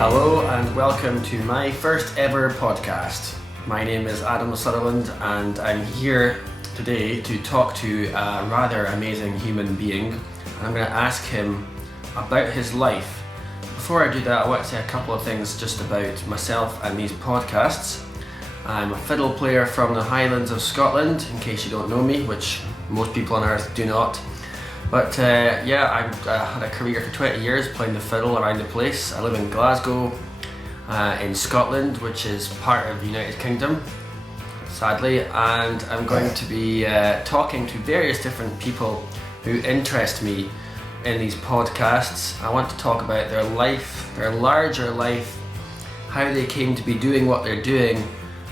Hello and welcome to my first ever podcast. My name is Adam Sutherland and I'm here today to talk to a rather amazing human being, and I'm going to ask him about his life. Before I do that, I want to say a couple of things just about myself and these podcasts. I'm a fiddle player from the Highlands of Scotland, in case you don't know me, which most people on earth do not. But I had a career for 20 years playing the fiddle around the place. I live in Glasgow, in Scotland, which is part of the United Kingdom, sadly, and I'm going to be talking to various different people who interest me in these podcasts. I want to talk about their life, their larger life, how they came to be doing what they're doing,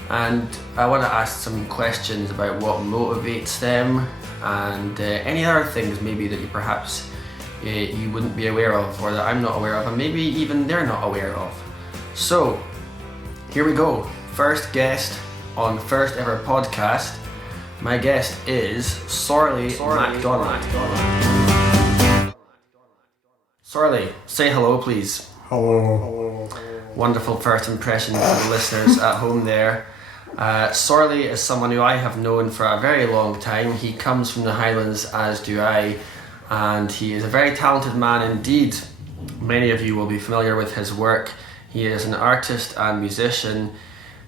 and I want to ask some questions about what motivates them and any other things maybe that you wouldn't be aware of, or that I'm not aware of, and maybe even they're not aware of. So here we go. First guest on the first ever podcast. My guest is Somhairle MacDonald. Somhairle, say hello please. Hello. Wonderful first impression for the listeners at home there. Somhairle is someone who I have known for a very long time. He comes from the Highlands, as do I, and he is a very talented man indeed. Many of you will be familiar with his work. He is an artist and musician.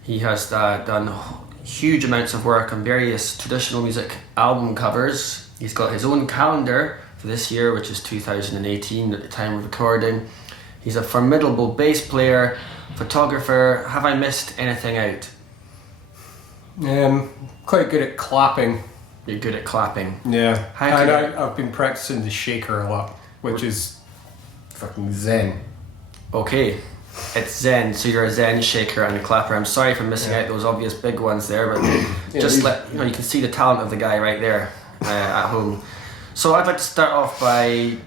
He has done huge amounts of work on various traditional music album covers. He's got his own calendar for this year, which is 2018 at the time of recording. He's a formidable bass player, photographer. Have I missed anything out? Quite good at clapping. You're good at clapping. Yeah. I've been practicing the shaker a lot, which is fucking zen. Okay, it's zen. So you're a zen shaker and a clapper. I'm sorry for missing out those obvious big ones there, but you can see the talent of the guy right there at home. So I'd like to start off by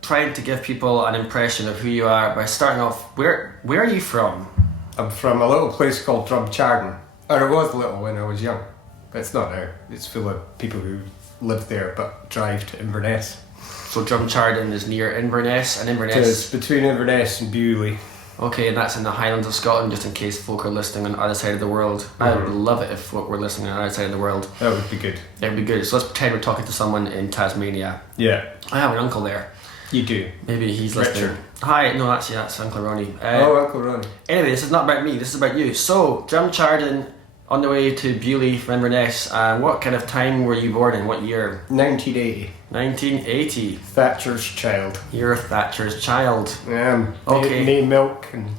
trying to give people an impression of who you are by starting off. Where are you from? I'm from a little place called Drumchardon. Or it was little when I was young, but it's not now. It's full of people who live there but drive to Inverness. So Drumchardon is near Inverness, and Inverness... It's between Inverness and Bewley. Okay, and that's in the Highlands of Scotland, just in case folk are listening on the other side of the world. Mm-hmm. I would love it if folk were listening on the other side of the world. That would be good. It would be good. So let's pretend we're talking to someone in Tasmania. Yeah. I have an uncle there. You do? Maybe he's listening. Richard. Hi, no, that's Uncle Ronnie. Uncle Ronnie. Anyway, this is not about me, this is about you. So, Drumchardon, on the way to Bewley from Inverness. What kind of time were you born in? What year? 1980. 1980. Thatcher's child. You're Thatcher's child. Okay. Me milk and...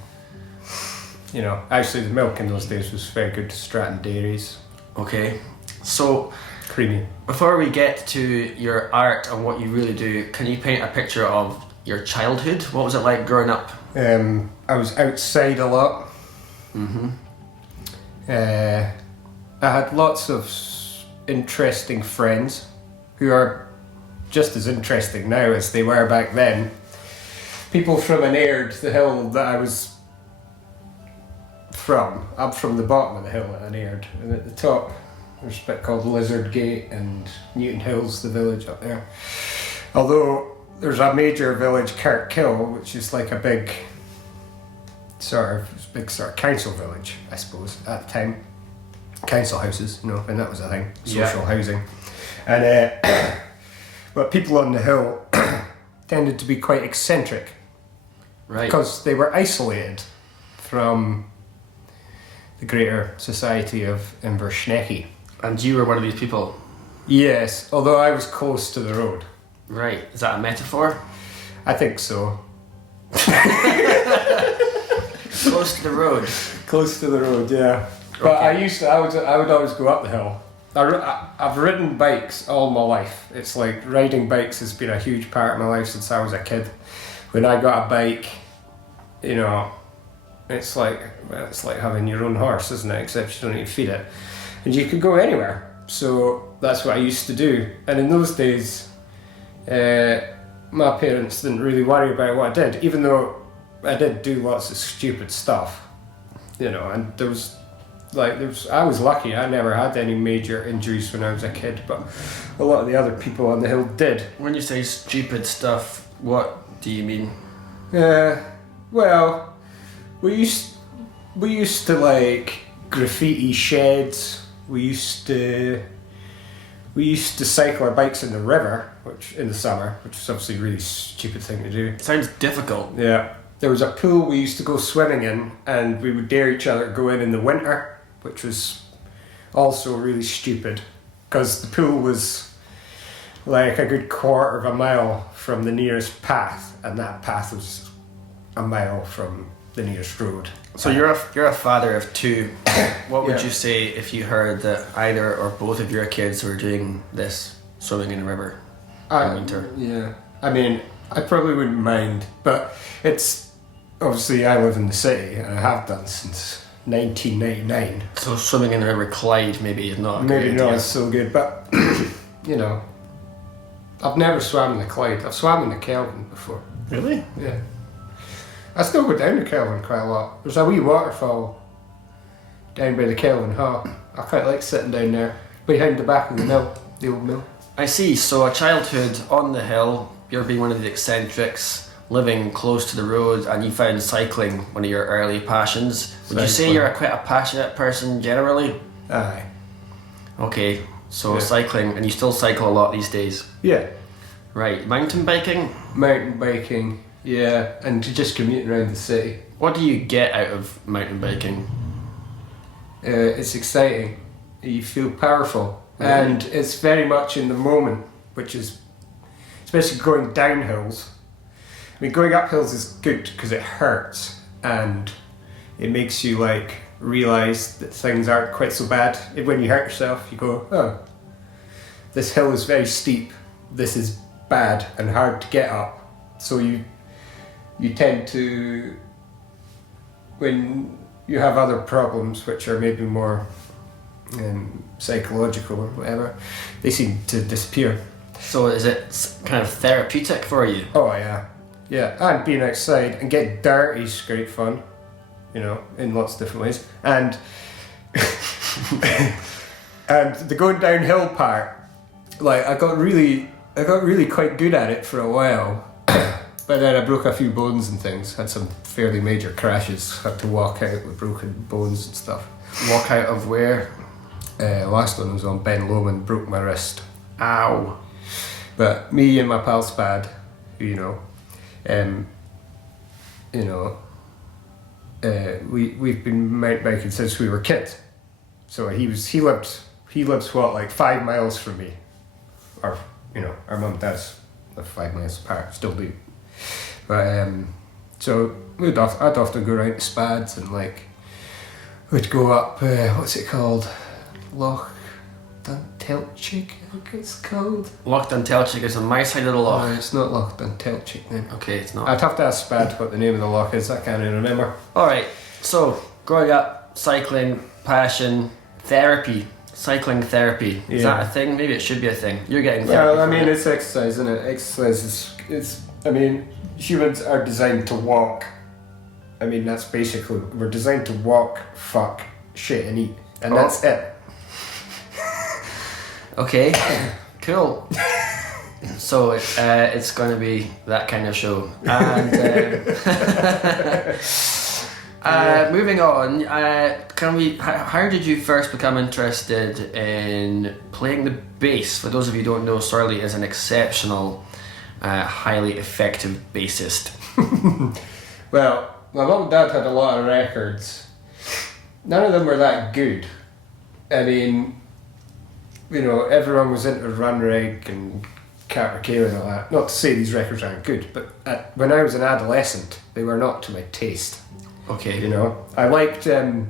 actually the milk in those days was very good. Stratton Dairies. Okay. So... Creamy. Before we get to your art and what you really do, can you paint a picture of your childhood? What was it like growing up? I was outside a lot. Mm-hmm. I had lots of interesting friends who are just as interesting now as they were back then. People from Anaird, the hill that I was from. I'm from the bottom of the hill at Anaird, and at the top there's a bit called Lizard Gate and Newton Hill's the village up there. Although there's a major village, Kirkkill, which is like a big sort of council village, I suppose, at the time. Council houses, and that was a thing, social housing. And but people on the hill tended to be quite eccentric. Right. Because they were isolated from the greater society of Inversnecky. And you were one of these people? Yes, although I was close to the road. Right. Is that a metaphor? I think so. Close to the road. Close to the road, yeah. But Okay. I would always go up the hill. I've ridden bikes all my life. It's like riding bikes has been a huge part of my life since I was a kid. When I got a bike, it's like having your own horse, isn't it? Except you don't need to feed it. And you could go anywhere. So that's what I used to do. And in those days, my parents didn't really worry about what I did, even though I did do lots of stupid stuff, and I was lucky. I never had any major injuries when I was a kid, but a lot of the other people on the hill did. When you say stupid stuff, what do you mean? Well, We used to like graffiti sheds. We used to cycle our bikes in the river, which in the summer, which was obviously a really stupid thing to do. It sounds difficult. Yeah. There was a pool we used to go swimming in, and we would dare each other to go in the winter, which was also really stupid, because the pool was like a good quarter of a mile from the nearest path, and that path was a mile from the nearest road. So you're a father of two. What would Yeah. you say if you heard that either or both of your kids were doing this, swimming in the river in winter? Yeah. I mean, I probably wouldn't mind, but it's obviously I live in the city, and I have done since 1999. So swimming in the River Clyde maybe is not a Maybe good not idea. so good, but you know, I've never swam in the Clyde. I've swam in the Kelvin before. Really? Yeah. I still go down the Kelvin quite a lot. There's a wee waterfall down by the Kelvin Hut. I quite like sitting down there behind the back of the mill, the old mill. I see. So a childhood on the hill, you're being one of the eccentrics, living close to the road, and you found cycling one of your early passions. Would you say Cycling. you're quite a passionate person generally? Aye. Okay, so Yeah. cycling, and you still cycle a lot these days. Yeah. Right, mountain biking? Mountain biking, yeah, and just commuting around the city. What do you get out of mountain biking? It's exciting. You feel powerful, Really? and it's very much in the moment, which is especially going down hills. I mean, going up hills is good because it hurts, and it makes you like realize that things aren't quite so bad. When you hurt yourself, you go, "Oh, this hill is very steep. This is bad and hard to get up." So you tend to, when you have other problems which are maybe more psychological or whatever, they seem to disappear. So is it kind of therapeutic for you? Oh yeah, yeah, and being outside and getting dirty is great fun, you know, in lots of different ways. And and the going downhill part, like I got really quite good at it for a while, but then I broke a few bones and things. Had some fairly major crashes. Had to walk out with broken bones and stuff. Walk out of where? Last one was on Ben Lomond, broke my wrist. Ow. But me and my pal Spad, who we've been mountain biking since we were kids. So he lives what, like 5 miles from me, or our mum and dad's 5 miles apart, still do. But so I'd often go around to Spads and like we'd go up what's it called, Loch Duntelchig, I think it's called. Loch Duntelchig is on my side of the Oh, loch. it's not Loch Duntelchig then. Okay, it's not. I'd have to ask Spad what the name of the loch is. I can't even remember. Alright, so growing up, cycling, passion, therapy. Cycling therapy. Is Yeah. that a thing? Maybe it should be a thing. You're getting therapy. Well, I from mean, it. it's exercise, isn't it? Exercise is. I mean, humans are designed to walk. I mean, that's basically, we're designed to walk, fuck, shit, and eat, and that's it. Okay, cool. So it's going to be that kind of show. And moving on, how did you first become interested in playing the bass? For those of you who don't know, Sorley is an exceptional, highly effective bassist. Well, my mum and dad had a lot of records. None of them were that good. I mean, everyone was into Run Rig and Cat and all that. Not to say these records aren't good, but when I was an adolescent, they were not to my taste. Okay. I liked. I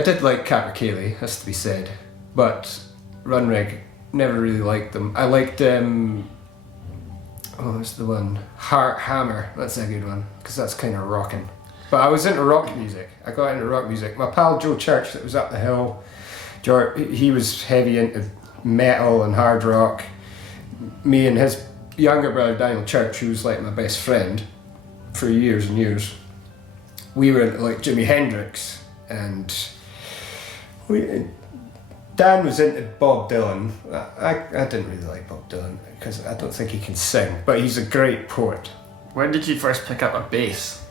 did like Capercaillie, has to be said, but Run Rig, never really liked them. I liked. What's the one? Heart Hammer. That's a good one because that's kind of rocking. But I was into rock music. I got into rock music. My pal Joe Church, that was up the hill, he was heavy into metal and hard rock. Me and his younger brother Daniel Church, who was like my best friend for years and years, we were into like Jimi Hendrix, and Dan was into Bob Dylan. I didn't really like Bob Dylan because I don't think he can sing, but he's a great poet. When did you first pick up a bass?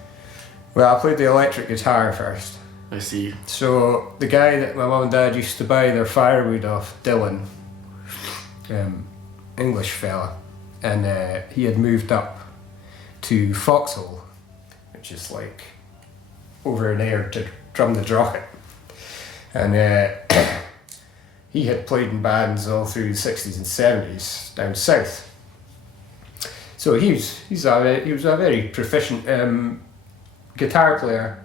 Well, I played the electric guitar first. I see. So the guy that my mum and dad used to buy their firewood off, Dylan, English fella, and he had moved up to Foxhole, which is like over in there to drum the Droghett. And he had played in bands all through the 60s and 70s down south. So he was a very proficient guitar player,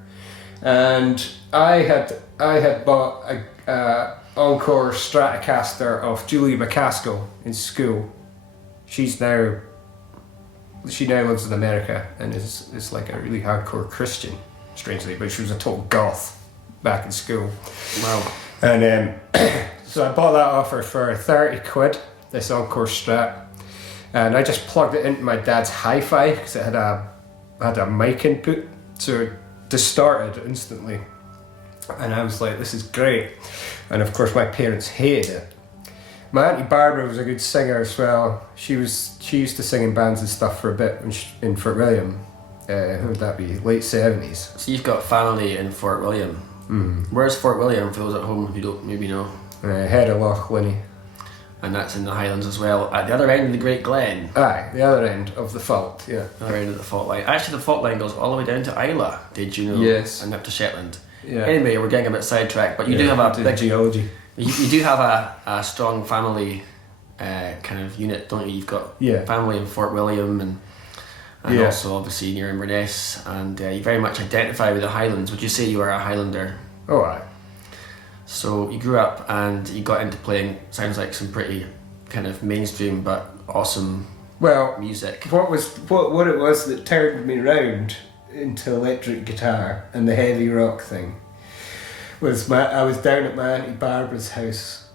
and I had bought a Encore Stratocaster of Julie McCaskill in school. She now lives in America and is like a really hardcore Christian, strangely, but she was a total goth back in school. Wow. And so I bought that off her for 30 quid, this Encore Strat, and I just plugged it into my dad's hi-fi because it had a mic input, so it distorted instantly. And I was like, this is great. And of course my parents hated it. My Auntie Barbara was a good singer as well. She used to sing in bands and stuff for a bit in Fort William. Who would that be? Late 70s. So you've got family in Fort William. Where's Fort William for those at home if you don't maybe know? Head of Loch Linney. And that's in the Highlands as well, at the other end of the Great Glen. Aye, the other end of the fault, yeah. The other end of the fault line. Actually, the fault line goes all the way down to Islay, did you know? Yes. And up to Shetland. Yeah. Anyway, we're getting a bit sidetracked, but you do have a big geology. You do have a strong family kind of unit, don't you? You've got family in Fort William and also obviously near Inverness, and you very much identify with the Highlands. Would you say you are a Highlander? Oh, aye. So you grew up and you got into playing, sounds like some pretty kind of mainstream but awesome music. What it was that turned me round into electric guitar and the heavy rock thing was I was down at my Auntie Barbara's house.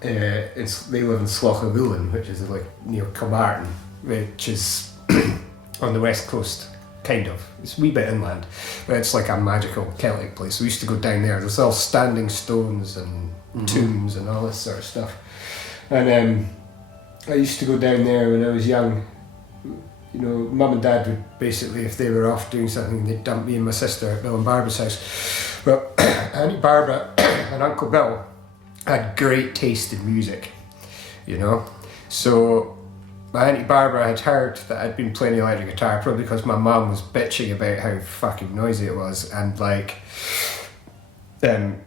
They live in Slaughterwoolen, which is like near Kilmartin, which is on the west coast, kind of. It's a wee bit inland, but it's like a magical Celtic place. We used to go down there. There's all standing stones and tombs and all this sort of stuff. And I used to go down there when I was young. You know, Mum and Dad would basically, if they were off doing something, they'd dump me and my sister at Bill and Barbara's house. But Auntie Barbara and Uncle Bill had great taste in music, you know. So my Auntie Barbara had heard that I'd been playing the electric guitar, probably because my mum was bitching about how fucking noisy it was, and like,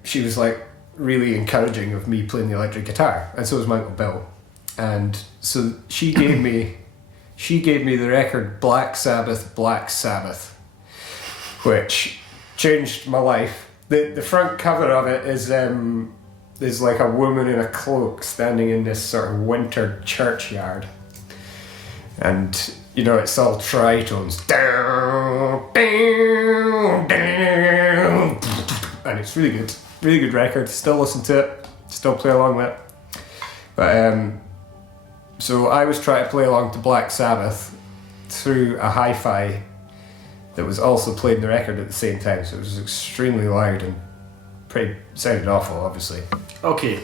she was like really encouraging of me playing the electric guitar, and so was my Uncle Bill. And so she gave me the record Black Sabbath, which changed my life. The front cover of it is like a woman in a cloak standing in this sort of winter churchyard. And, you know, it's all tritones. And it's really good. Really good record. Still listen to it. Still play along with it. But, so I was trying to play along to Black Sabbath through a hi-fi that was also playing the record at the same time, so it was extremely loud and sounded awful, obviously. Okay.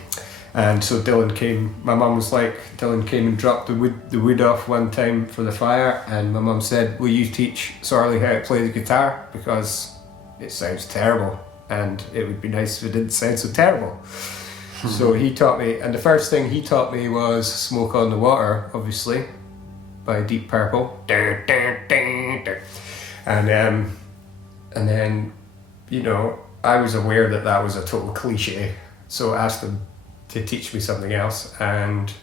And so Dylan came and dropped the wood off one time for the fire, and my mum said, will you teach Sorley how to play the guitar, because it sounds terrible and it would be nice if it didn't sound so terrible. So he taught me, and the first thing he taught me was Smoke on the Water, obviously, by Deep Purple. And then, you know, I was aware that was a total cliche, so I asked him to teach me something else. And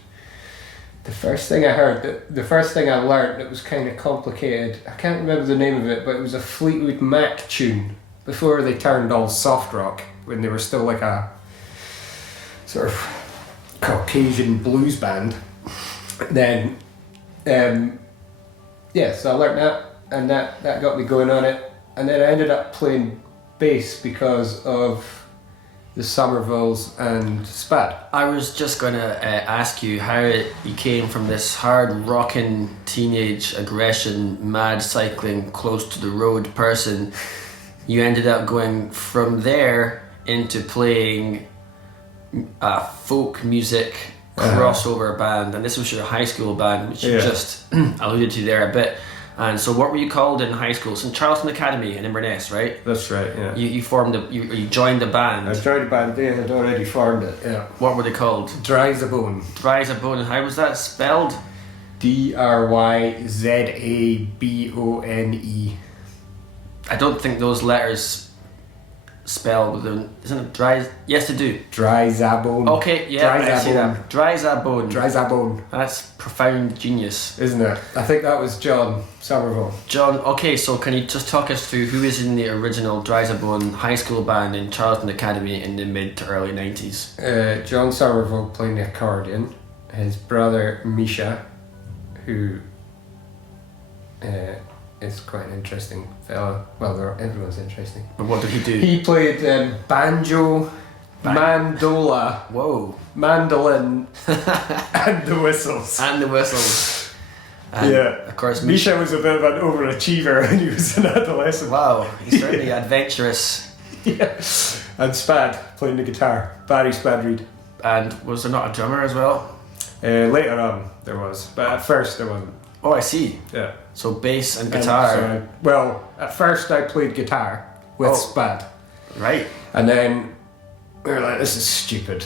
the first thing I learned that was kind of complicated, I can't remember the name of it, but it was a Fleetwood Mac tune before they turned all soft rock, when they were still like a sort of Caucasian blues band. Then, so I learnt that, and that got me going on it. And then I ended up playing bass because of the Somervilles and Spad. I was just going to ask you how you came from this hard rocking teenage aggression, mad cycling, close to the road person. You ended up going from there into playing a folk music crossover band, and this was your high school band, which you just alluded to there a bit. And so what were you called in high school? St. Charlton Academy in Inverness, right? That's right, yeah. You you joined the band. I joined the band, they had already formed it, yeah. What were they called? Dry as a Bone. Dry as a Bone. How was that spelled? Dryzabone. I don't think those letters spell with them. Isn't it dry? Yes, they do. Dryzabone. Okay, yeah, I see that. Dry as a Bone. Dryzabone. That's profound genius. Isn't it? I think that was John Somerville. John, okay, so can you just talk us through who is in the original Dry as a Bone high school band in Charlton Academy in the mid to early 90s? John Somerville playing the accordion. His brother Misha, who is quite an interesting fella. Well, everyone's interesting. But what did he do? He played banjo, mandola, Whoa. mandolin, and the whistles. And the whistles. And yeah. Of course, Misha was a bit of an overachiever when he was an adolescent. Wow, he's certainly adventurous. Yeah. And Spad playing the guitar. Barry Spad Reed. And was there not a drummer as well? Later on there was, but at first there wasn't. Oh, I see. Yeah. So bass and guitar. Well, at first I played guitar with Spad. Right. And then we were like, this is stupid.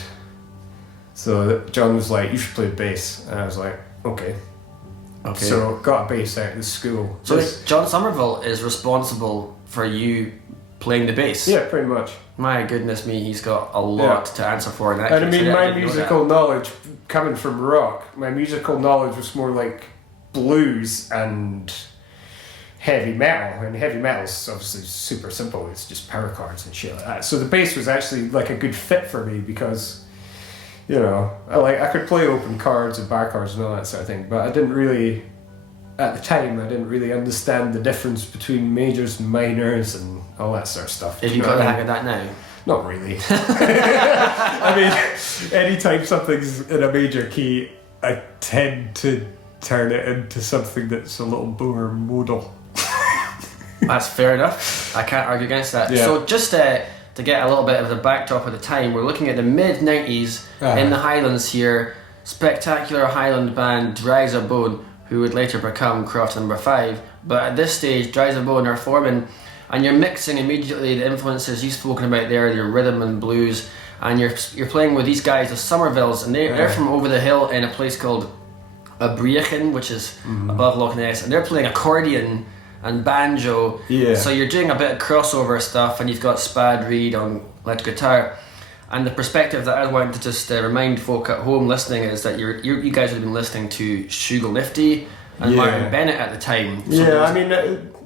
So John was like, you should play bass. And I was like, okay. So got a bass out of the school. So John Somerville is responsible for you playing the bass? Yeah, pretty much. My goodness me, he's got a lot to answer for in that And case. I mean, my musical knowledge, coming from rock, my musical knowledge was more like blues and heavy metal. And heavy metal's obviously super simple, it's just power chords and shit like that. So the bass was actually like a good fit for me because, you know, I could play open chords and bar chords and all that sort of thing, but I didn't really, at the time, I didn't really understand the difference between majors and minors and all that sort of stuff. Have you got the hang of that now? Not really. I mean, anytime something's in a major key, I tend to turn it into something that's a little more modal. That's fair enough. I can't argue against that. Yeah. So just to get a little bit of the backdrop of the time, we're looking at the mid-90s in the Highlands here. Spectacular Highland band Dry as a Bone, who would later become Croft Number 5. But at this stage, Dry as a Bone are forming, and you're mixing immediately the influences you've spoken about there, your rhythm and blues, and you're playing with these guys, the Somervilles, and they're from over the hill in a place called Abriachin, which is above Loch Ness, and they're playing accordion and banjo. Yeah. So you're doing a bit of crossover stuff, and you've got Spad Reed on electric guitar. And the perspective that I wanted to just remind folk at home listening is that you guys have been listening to Shugle Nifty and Martin Bennett at the time. So I mean,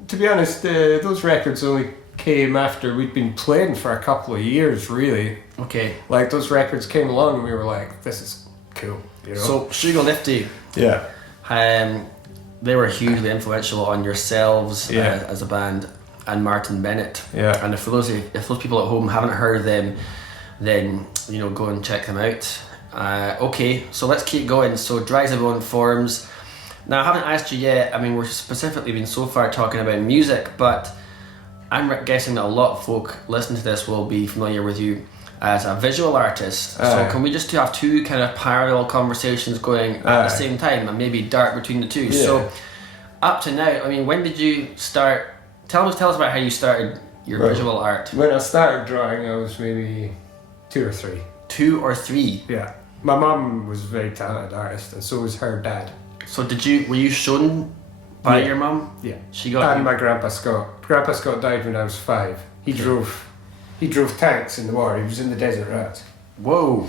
to be honest, those records only came after we'd been playing for a couple of years, really. Okay. Like, those records came along and we were like, this is cool, you know? So Shugle Nifty. Yeah. They were hugely influential on yourselves as a band, and Martin Bennett. Yeah. And if those people at home haven't heard of them, then go and check them out. Okay, so let's keep going. So Dry as a Bone forms. Now I haven't asked you yet. I mean, we're specifically been so far talking about music, but I'm guessing that a lot of folk listening to this will be familiar with you as a visual artist. So can we just have two kind of parallel conversations going at the same time and maybe dart between the two? Yeah. So up to now, I mean, when did you start? Tell us about how you started your visual art. When I started drawing, I was maybe 2 or 3. 2 or 3? Yeah. My mum was a very talented artist, and so was her dad. So were you shown by your mum? Yeah. She got and my grandpa Scott. Grandpa Scott died when I was 5. He drove tanks in the war. He was in the Desert Rats. Whoa.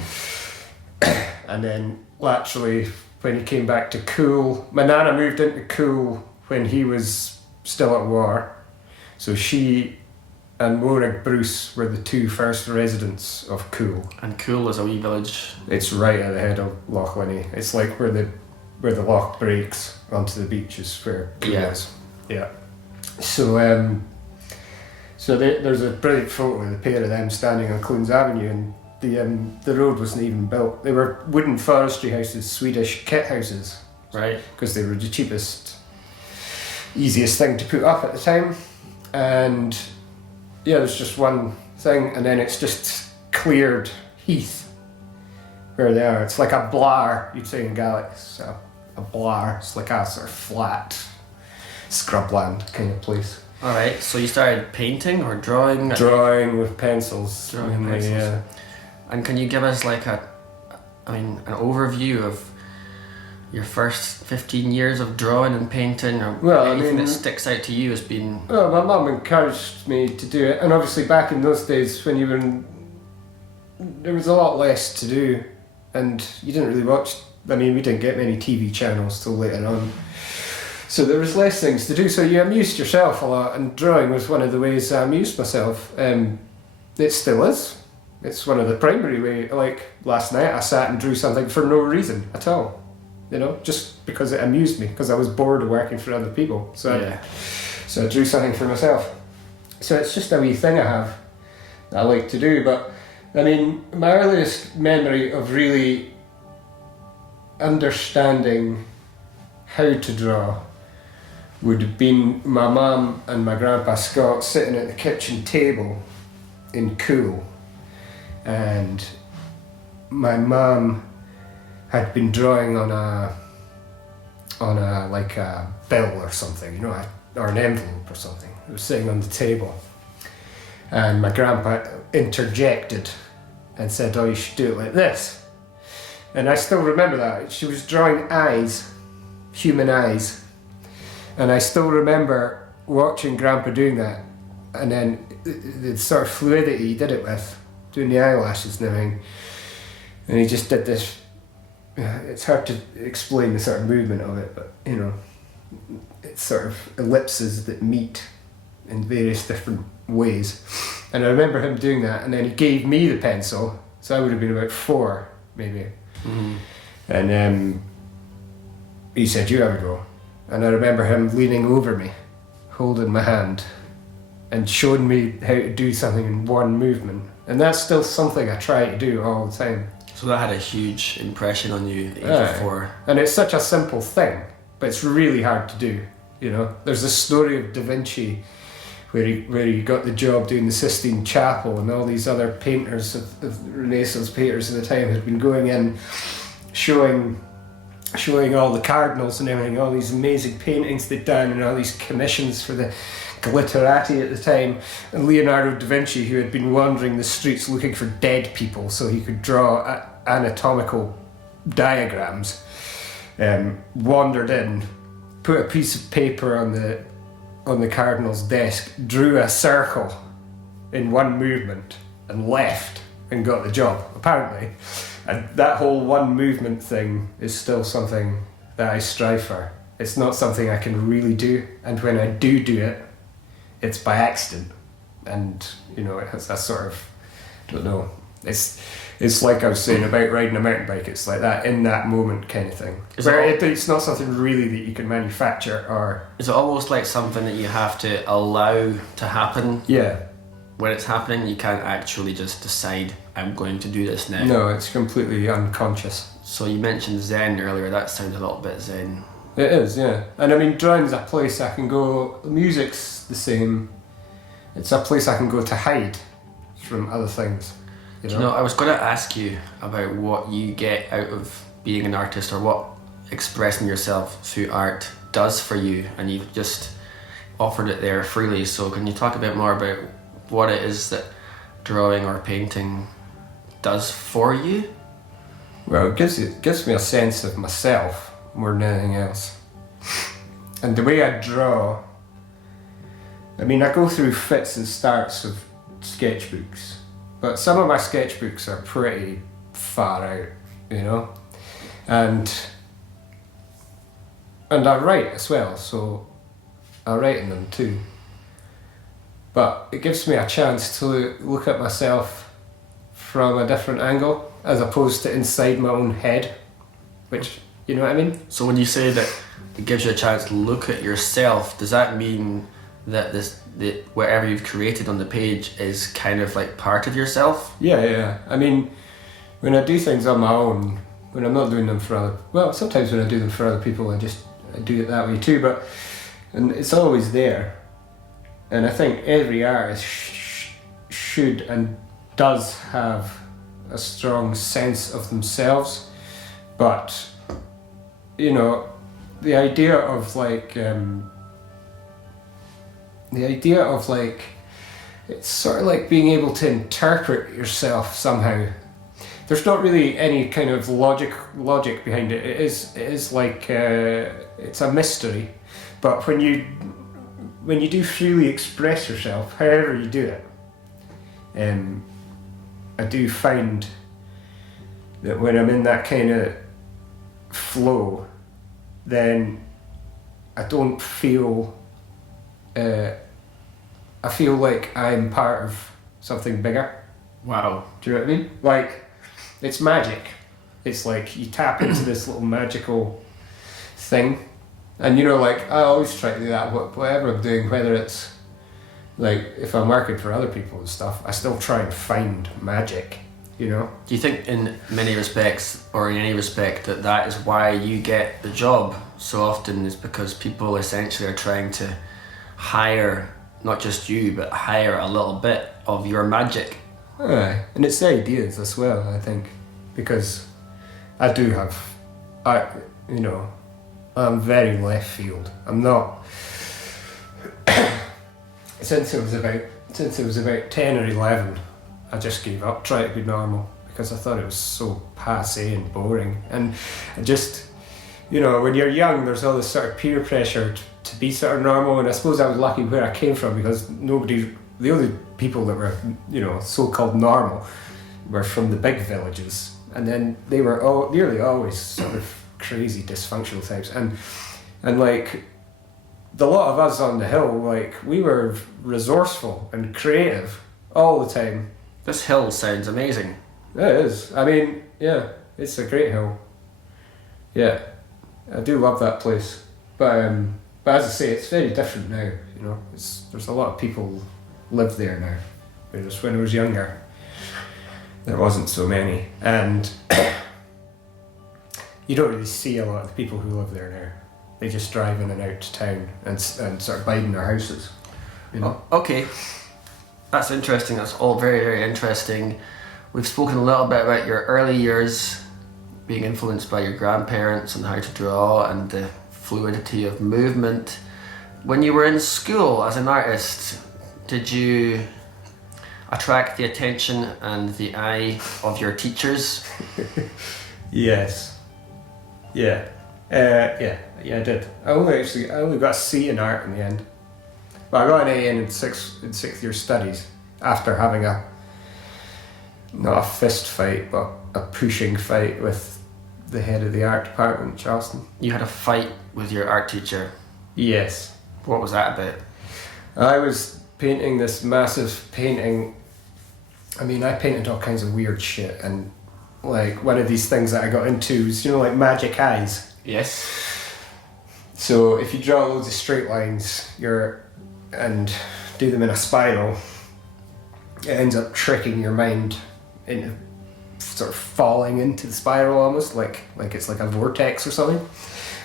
And then actually when he came back to Cool, my nana moved into Cool when he was still at war. So she and Morag Bruce were the 2 first residents of Cool. And Cool is a wee village. It's right at the head of Loch Linney. It's like where the loch breaks onto the beach is where Cool is. Yeah. So there's a brilliant photo of the pair of them standing on Clunes Avenue, and the road wasn't even built. They were wooden forestry houses, Swedish kit houses. Right. Because they were the cheapest, easiest thing to put up at the time. And yeah, there's just one thing, and then it's just cleared heath where they are. It's like a blar, you'd say in Gaelic. So a blar, it's like a sort of flat scrubland kind of place. All right. So you started painting or drawing? Drawing with pencils. Drawing mainly, pencils. yeah. And can you give us like an overview of your first 15 years of drawing and painting, or anything that sticks out to you as being... Well, my mum encouraged me to do it, and obviously back in those days when you were there was a lot less to do, and you didn't really watch... I mean, we didn't get many TV channels till later on. So there was less things to do, so you amused yourself a lot, and drawing was one of the ways I amused myself. It still is. It's one of the primary ways. Like last night I sat and drew something for no reason at all. You know, just because it amused me, because I was bored of working for other people. So I drew something for myself. So it's just a wee thing I have that I like to do. But I mean, my earliest memory of really understanding how to draw would have been my mum and my grandpa Scott sitting at the kitchen table in Cool, and my mum had been drawing on a like a bill or something, you know, or an envelope or something. It was sitting on the table, and my grandpa interjected and said, "Oh, you should do it like this." And I still remember that. She was drawing eyes, human eyes, and I still remember watching Grandpa doing that, and then the sort of fluidity he did it with, doing the eyelashes and everything, and he just did this. It's hard to explain the sort of movement of it, but you know, it's sort of ellipses that meet in various different ways. And I remember him doing that, and then he gave me the pencil, so I would have been about 4 maybe. Mm-hmm. And he said, "You have a go." And I remember him leaning over me, holding my hand, and showing me how to do something in one movement. And that's still something I try to do all the time. So that had a huge impression on you at the age of 4. And it's such a simple thing, but it's really hard to do, you know. There's this story of Da Vinci where he got the job doing the Sistine Chapel, and all these other painters of Renaissance painters at the time had been going in showing all the cardinals and everything, all these amazing paintings they'd done and all these commissions for the glitterati at the time. And Leonardo da Vinci, who had been wandering the streets looking for dead people so he could draw anatomical diagrams, wandered in, put a piece of paper on the cardinal's desk, drew a circle in one movement and left and got the job, apparently. And that whole one movement thing is still something that I strive for. It's not something I can really do, and when I do it, it's by accident. And you know, it has that sort of, I don't know, it's like I was saying about riding a mountain bike. It's like that in that moment kind of thing. It's not something really that you can manufacture, or... Is it almost like something that you have to allow to happen? Yeah. When it's happening, you can't actually just decide, I'm going to do this now. No, it's completely unconscious. So you mentioned Zen earlier. That sounds a little bit Zen. It is, yeah. And I mean, drawing's a place I can go... Music's the same. It's a place I can go to hide from other things. You know, I was going to ask you about what you get out of being an artist, or what expressing yourself through art does for you, and you've just offered it there freely. So can you talk a bit more about what it is that drawing or painting does for you? Well, it gives me a sense of myself more than anything else. And the way I draw, I mean, I go through fits and starts of sketchbooks, but some of my sketchbooks are pretty far out, you know, and I write as well, so I write in them too. But it gives me a chance to look at myself from a different angle, as opposed to inside my own head, which, you know what I mean? So when you say that it gives you a chance to look at yourself, does that mean that whatever you've created on the page is kind of like part of yourself? Yeah. I mean, when I do things on my own, when I'm not doing them for other... Well, sometimes when I do them for other people, I do it that way too, and it's always there. And I think every artist should and does have a strong sense of themselves, but you know, the idea of like the idea of like, it's sort of like being able to interpret yourself somehow. There's not really any kind of logic behind it. It is like it's a mystery, but when you do freely express yourself, however you do it, I do find that when I'm in that kind of flow, then I don't feel. I feel like I'm part of something bigger. Wow. Do you know what I mean? Like, it's magic. It's like you tap into this little magical thing. And you know, like, I always try to do that, whatever I'm doing, whether it's like, if I'm working for other people and stuff, I still try and find magic, you know? Do you think in many respects, or in any respect, that is why you get the job so often, is because people essentially are trying to hire, not just you, but hire a little bit of your magic? Aye. And it's the ideas as well, I think, because I do have, I'm very left field. I'm not, since it was about 10 or 11, I just gave up trying to be normal, because I thought it was so passé and boring. And I just, when you're young, there's all this sort of peer pressure to be sort of normal, and I suppose I was lucky where I came from, because the only people that were, so-called normal were from the big villages, and then they were nearly always sort of crazy dysfunctional types, and like the lot of us on the hill, like, we were resourceful and creative all the time. This hill sounds amazing. It is. I mean, yeah, it's a great hill. Yeah, I do love that place, but as I say, it's very different now. There's a lot of people live there now, whereas when I was younger, there wasn't so many, and you don't really see a lot of the people who live there now. They just drive in and out to town and sort of bide in their houses. Okay, that's interesting. That's all very, very interesting. We've spoken a little bit about your early years, being influenced by your grandparents and how to draw and the fluidity of movement. When you were in school as an artist, did you attract the attention and the eye of your teachers? Yes. Yeah. I did. I only got a C in art in the end. But I got an A in sixth year studies, after having not a fist fight, but a pushing fight with the head of the art department in Charleston. You had a fight with your art teacher? Yes. What was that about? I was painting this massive painting. I mean, I painted all kinds of weird shit, and like one of these things that I got into was, like magic eyes. Yes. So if you draw loads of straight lines and do them in a spiral, it ends up tricking your mind into sort of falling into the spiral, almost like it's like a vortex or something.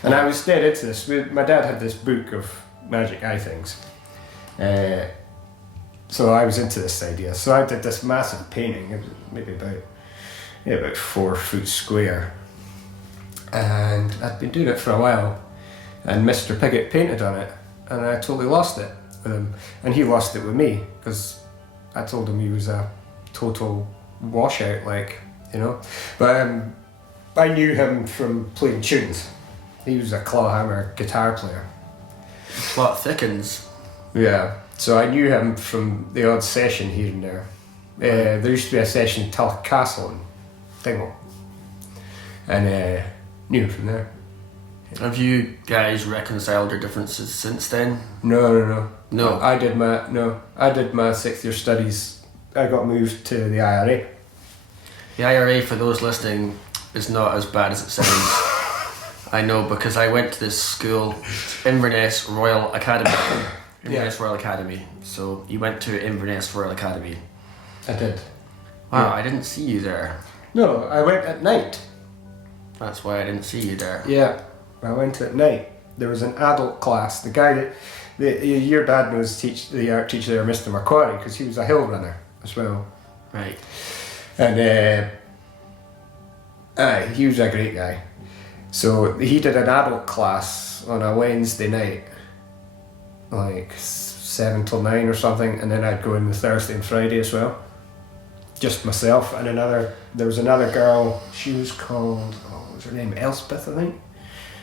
And I was dead into this. My dad had this book of magic eye things. So I was into this idea. So I did this massive painting. It was maybe about 4 foot square. And I'd been doing it for a while. And Mr. Piggott painted on it. And I totally lost it with him. And he lost it with me, because I told him he was a total washout, But I knew him from playing tunes. He was a clawhammer guitar player. The plot thickens. Yeah, so I knew him from the odd session here and there. There used to be a session in Tulloch Castle in Dingle, and knew him from there. Have you guys reconciled your differences since then? No. No. I did my 6th year studies. I got moved to the IRA. The IRA, for those listening, is not as bad as it sounds. I know, because I went to this school, Inverness Royal Academy. Royal Academy. So you went to Inverness Royal Academy. I did. Wow, Yeah. I didn't see you there. No, I went at night. That's why I didn't see you there. Yeah, I went at night. There was an adult class. The guy your dad knows the art teacher there, Mr. Macquarie, because he was a hill runner as well. Right. And he was a great guy. So he did an adult class on a Wednesday night, like 7 till 9 or something, and then I'd go in the Thursday and Friday as well. Just myself and there was another girl, she was called, what was her name, Elspeth, I think.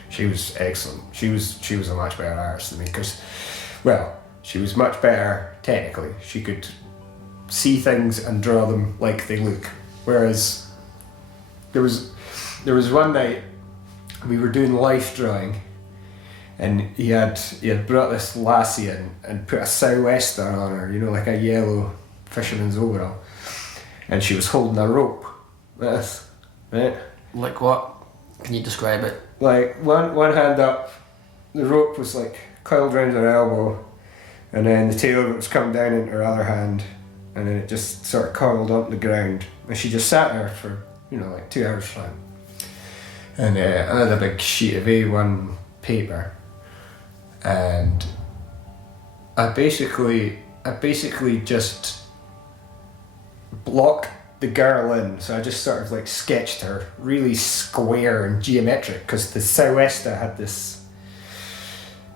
She was excellent. She was a much better artist than me because, well, she was much better technically. She could see things and draw them like they look. Whereas there was one night we were doing life drawing, and he had brought this lassie in and put a sou'wester on her, like a yellow fisherman's overall, and she was holding a rope like this, right? Like what? Can you describe it? Like one hand up, the rope was like coiled around her elbow, and then the tail of it was coming down into her other hand, and then it just sort of coiled up the ground, and she just sat there for like 2 hours flat. And I had a big sheet of A1 paper, and I basically just blocked the girl in. So I just sort of like sketched her really square and geometric, because the sou'wester had this,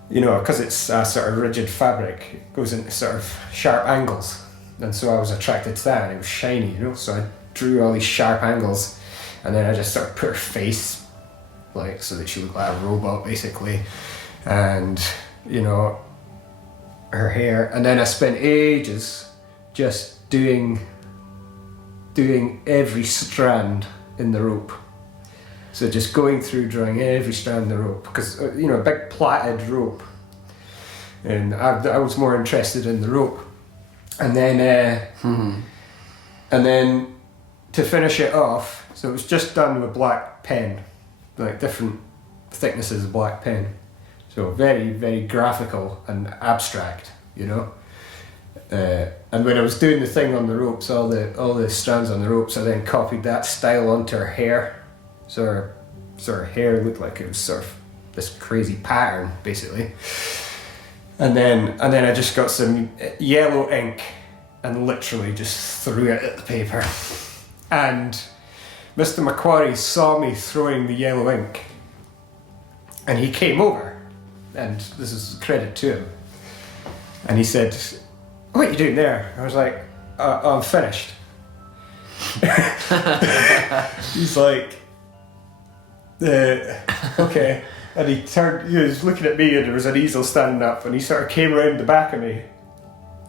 because it's a sort of rigid fabric, it goes into sort of sharp angles, and so I was attracted to that, and it was shiny, so I drew all these sharp angles, and then I just sort of put her face like so that she looked like a robot basically, and her hair, and then I spent ages just doing every strand in the rope. So just going through drawing every strand in the rope, because a big plaited rope, and I was more interested in the rope, and then to finish it off, so it was just done with black pen, like different thicknesses of black pen, so very, very graphical and abstract, and when I was doing the thing on the ropes, all the strands on the ropes, I then copied that style onto her hair, so her hair looked like it was sort of this crazy pattern basically, and then I just got some yellow ink and literally just threw it at the paper. And Mr. Macquarie saw me throwing the yellow ink, and he came over, and this is credit to him, and he said, "What are you doing there?" I was like, "I'm finished." He's like, okay, and he was looking at me, and there was an easel standing up, and he sort of came around the back of me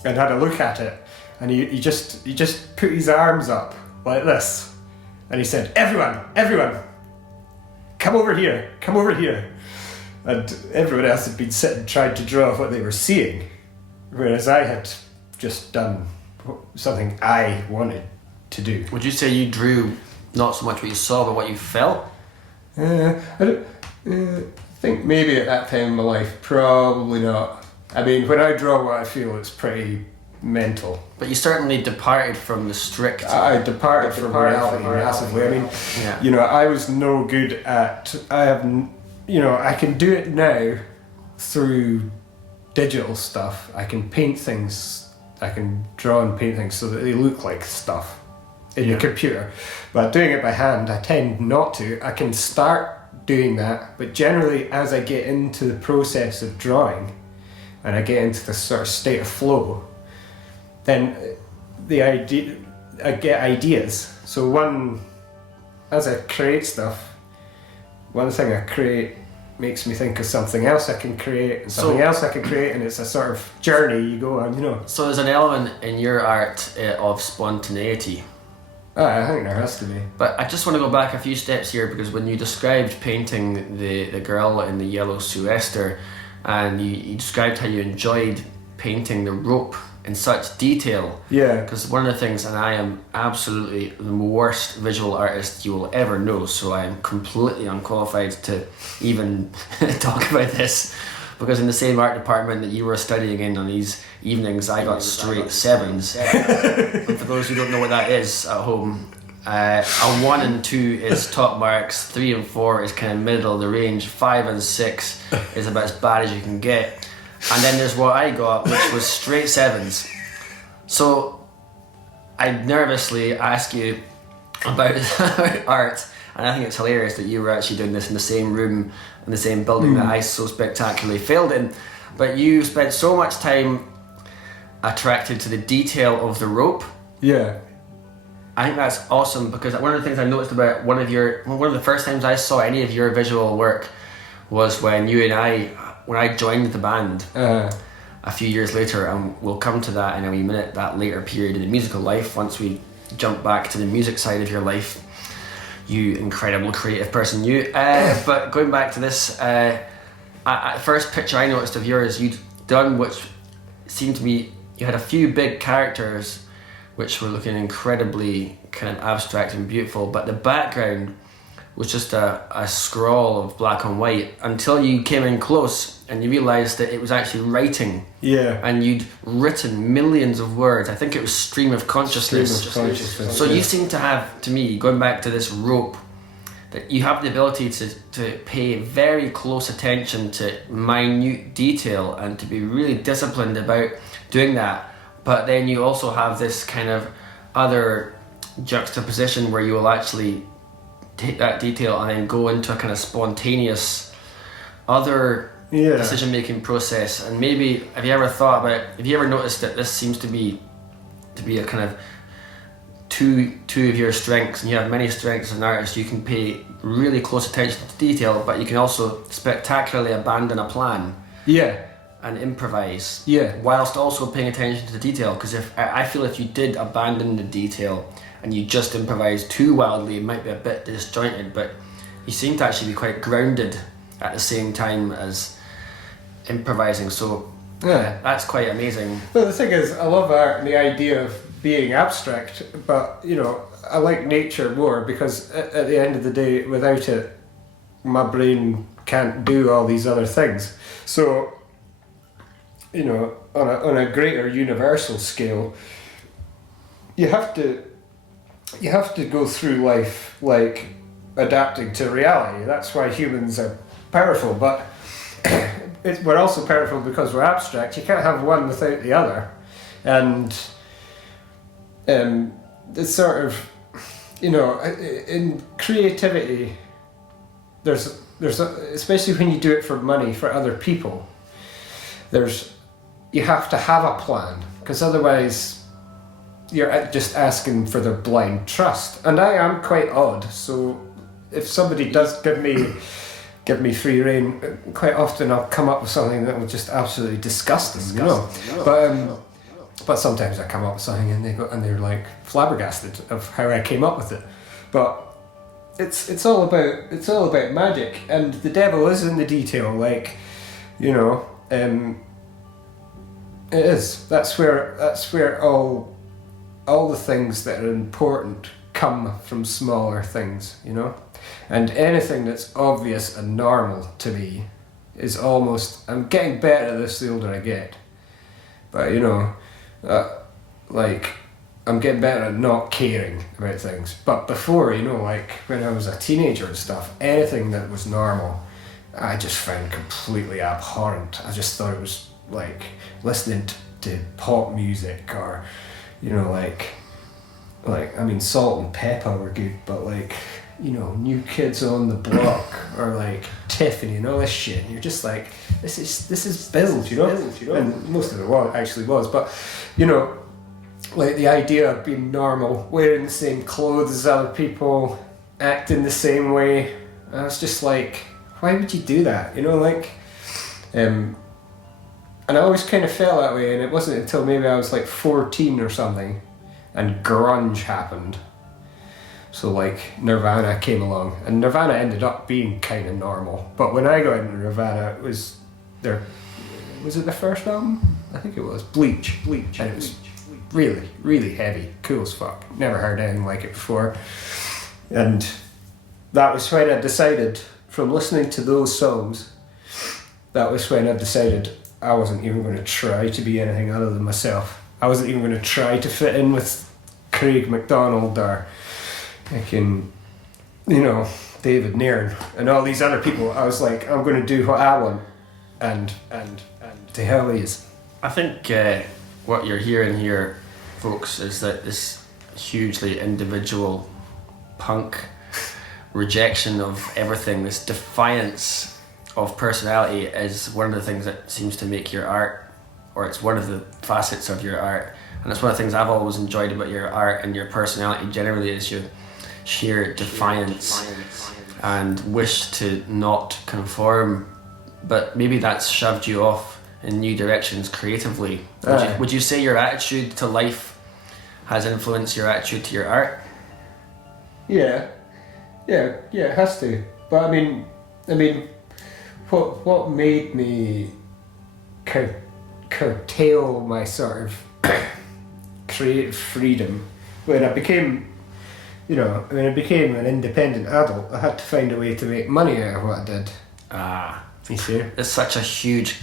and had a look at it, and he just put his arms up like this, and he said, everyone, come over here, and everyone else had been sitting trying to draw what they were seeing, whereas I had just done something I wanted to do. Would you say you drew not so much what you saw but what you felt? I think maybe at that time in my life, probably not. I mean, when I draw what I feel, it's pretty mental. But you certainly departed from the strict... I departed from reality massively. I mean, I was no good at... I can do it now through digital stuff. I can paint things, I can draw and paint things so that they look like stuff in the computer. But doing it by hand, I tend not to. I can start doing that, but generally as I get into the process of drawing and I get into this sort of state of flow, then I get ideas. So as I create stuff, one thing I create makes me think of something else I can create, and something else I can create, and it's a sort of journey you go on, So there's an element in your art of spontaneity. I think there has to be. But I just want to go back a few steps here, because when you described painting the girl in the yellow sou'wester, and you described how you enjoyed painting the rope in such detail. Yeah. Because one of the things, and I am absolutely the worst visual artist you will ever know, so I am completely unqualified to even talk about this, because in the same art department that you were studying in on these evenings, I got straight sevens. And for those who don't know what that is at home, a 1 and 2 is top marks, 3 and 4 is kind of middle of the range, 5 and 6 is about as bad as you can get. And then there's what I got, which was straight sevens. So I nervously ask you about art, and I think it's hilarious that you were actually doing this in the same room, in the same building that I so spectacularly failed in. But you spent so much time attracted to the detail of the rope. Yeah. I think that's awesome, because one of the things I noticed about one of the first times I saw any of your visual work was when I joined the band a few years later, and we'll come to that in a wee minute, that later period in the musical life, once we jump back to the music side of your life, you incredible creative person, you. But going back to this, first picture I noticed of yours, you'd done, which seemed to me, you had a few big characters which were looking incredibly kind of abstract and beautiful, but the background was just a scroll of black and white, until you came in close and you realised that it was actually writing. Yeah. And you'd written millions of words. I think it was stream of consciousness. So you seem to have, to me, going back to this rope, that you have the ability to pay very close attention to minute detail and to be really disciplined about doing that. But then you also have this kind of other juxtaposition where you will actually take that detail and then go into a kind of spontaneous other decision-making process. And maybe, have you ever noticed that this seems to be a kind of two of your strengths, and you have many strengths as an artist. You can pay really close attention to detail, but you can also spectacularly abandon a plan. Yeah. And improvise. Yeah. Whilst also paying attention to the detail, because I feel if you did abandon the detail and you just improvise too wildly, it might be a bit disjointed, but you seem to actually be quite grounded at the same time as improvising. So yeah, that's quite amazing. Well, the thing is, I love art and the idea of being abstract, but I like nature more, because at the end of the day, without it, my brain can't do all these other things. So, on a greater universal scale, you have to go through life like adapting to reality. That's why humans are powerful, but we're also powerful because we're abstract. You can't have one without the other. And it's sort of, in creativity, there's especially when you do it for money, for other people, you have to have a plan, because otherwise you're just asking for their blind trust. And I am quite odd, so if somebody does give me free rein, quite often I'll come up with something that will just absolutely disgust them, But sometimes I come up with something and they're like flabbergasted of how I came up with it. But it's all about magic, and the devil is in the detail. It is. That's where all the things that are important come from smaller things, And anything that's obvious and normal to me is almost... I'm getting better at this the older I get. But, I'm getting better at not caring about things. But before, when I was a teenager and stuff, anything that was normal, I just found completely abhorrent. I just thought it was like listening to pop music, or, Salt and Pepper were good, but New Kids on the Block, or Tiffany and all this shit, and you're just like, this is bilge, and most of it was, but the idea of being normal, wearing the same clothes as other people, acting the same way, I was just like, why would you do that, and I always kind of felt that way, and it wasn't until maybe I was 14 or something, and grunge happened. So Nirvana came along, and Nirvana ended up being kind of normal. But when I got into Nirvana, it was it the first album? I think it was Bleach, and it was really, really heavy, cool as fuck. Never heard anything like it before, and that was when I decided, from listening to those songs, that was when I decided I wasn't even going to try to be anything other than myself. I wasn't even going to try to fit in with Craig MacDonald or David Nairn and all these other people. I was like, I'm going to do what I want, and to hell is. I think what you're hearing here, folks, is that this hugely individual punk rejection of everything, this defiance of personality, is one of the things that seems to make your art or it's one of the facets of your art. And it's one of the things I've always enjoyed about your art and your personality generally is your sheer defiance and wish to not conform. But maybe that's shoved you off in new directions creatively. Would you say your attitude to life has influenced your attitude to your art? Yeah, it has to. But I mean, what made me curtail my sort of creative freedom when I became an independent adult? I had to find a way to make money out of what I did. You see, it's such a huge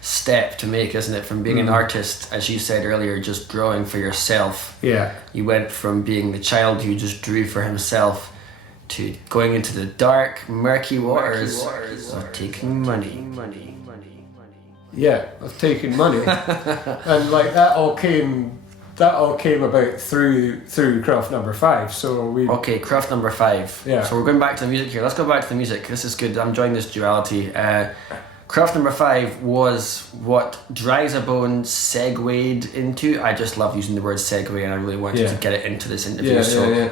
step to make, isn't it? From being an artist, as you said earlier, just drawing for yourself. Yeah. You went from being the child who just drew for himself to going into the dark, murky waters of taking money. Yeah, of taking money. And like that all came about through craft number 5. So we craft number 5. Yeah. So we're going back to the music here. Let's go back to the music. This is good. I'm enjoying this duality. Craft number 5 was what Dries a Bone segued into. I just love using the word segue, and I really wanted to get it into this interview.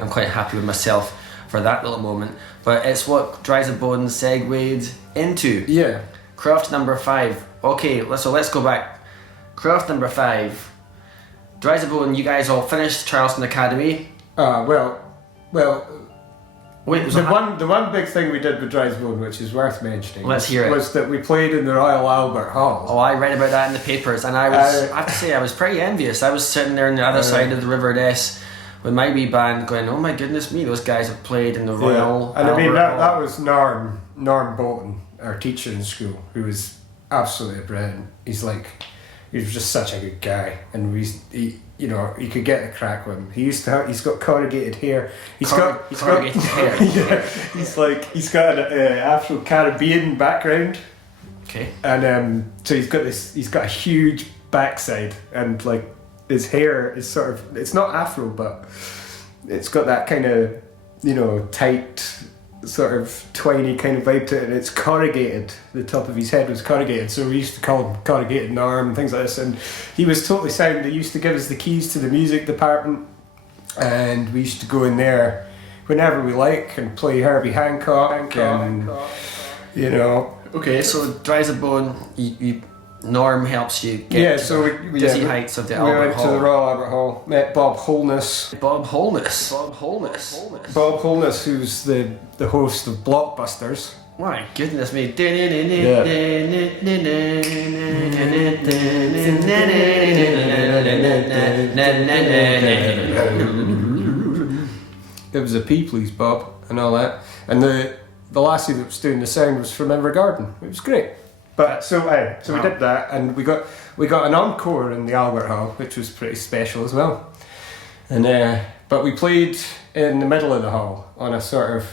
I'm quite happy with myself for that little moment. But it's what Dries a Bone segued into. Yeah. Craft number 5. Okay, let's go back. Craft number 5. Dries a Bone, you guys all finished Charleston Academy. Wait, the one big thing we did with Dries a Bone, which is worth mentioning, let's hear it, was that we played in the Royal Albert Hall. Oh, I read about that in the papers, and I have to say I was pretty envious. I was sitting there on the other side of the River Ness with my wee band going, oh my goodness me, those guys have played in the Royal and Albert I mean Hall. that was Norm Bolton, our teacher in school, who was absolutely brilliant. He was just such a good guy, and you could get the crack with him. He's got corrugated hair. He's got corrugated hair. Yeah, he's got an Afro-Caribbean background. Okay. And so he's got a huge backside, and like his hair is sort of, it's not Afro, but it's got that kind of tight, sort of twiny kind of vibe to it, and it's corrugated. The top of his head was corrugated, so we used to call him Corrugated Norm and things like this, and he was totally sound. He used to give us the keys to the music department, and we used to go in there whenever we like and play Herbie Hancock. Okay, so Dries a Bone, Norm helps you get to the dizzy heights of the Albert Hall. We went to the Royal Albert Hall, met Bob Holness. Bob Holness, who's the host of Blockbusters. My goodness me. It was a Please Bob and all that. And the lassie that was doing the sound was from Invergarden. It was great. But so we did that, and we got an encore in the Albert Hall, which was pretty special as well. And but we played in the middle of the hall on a sort of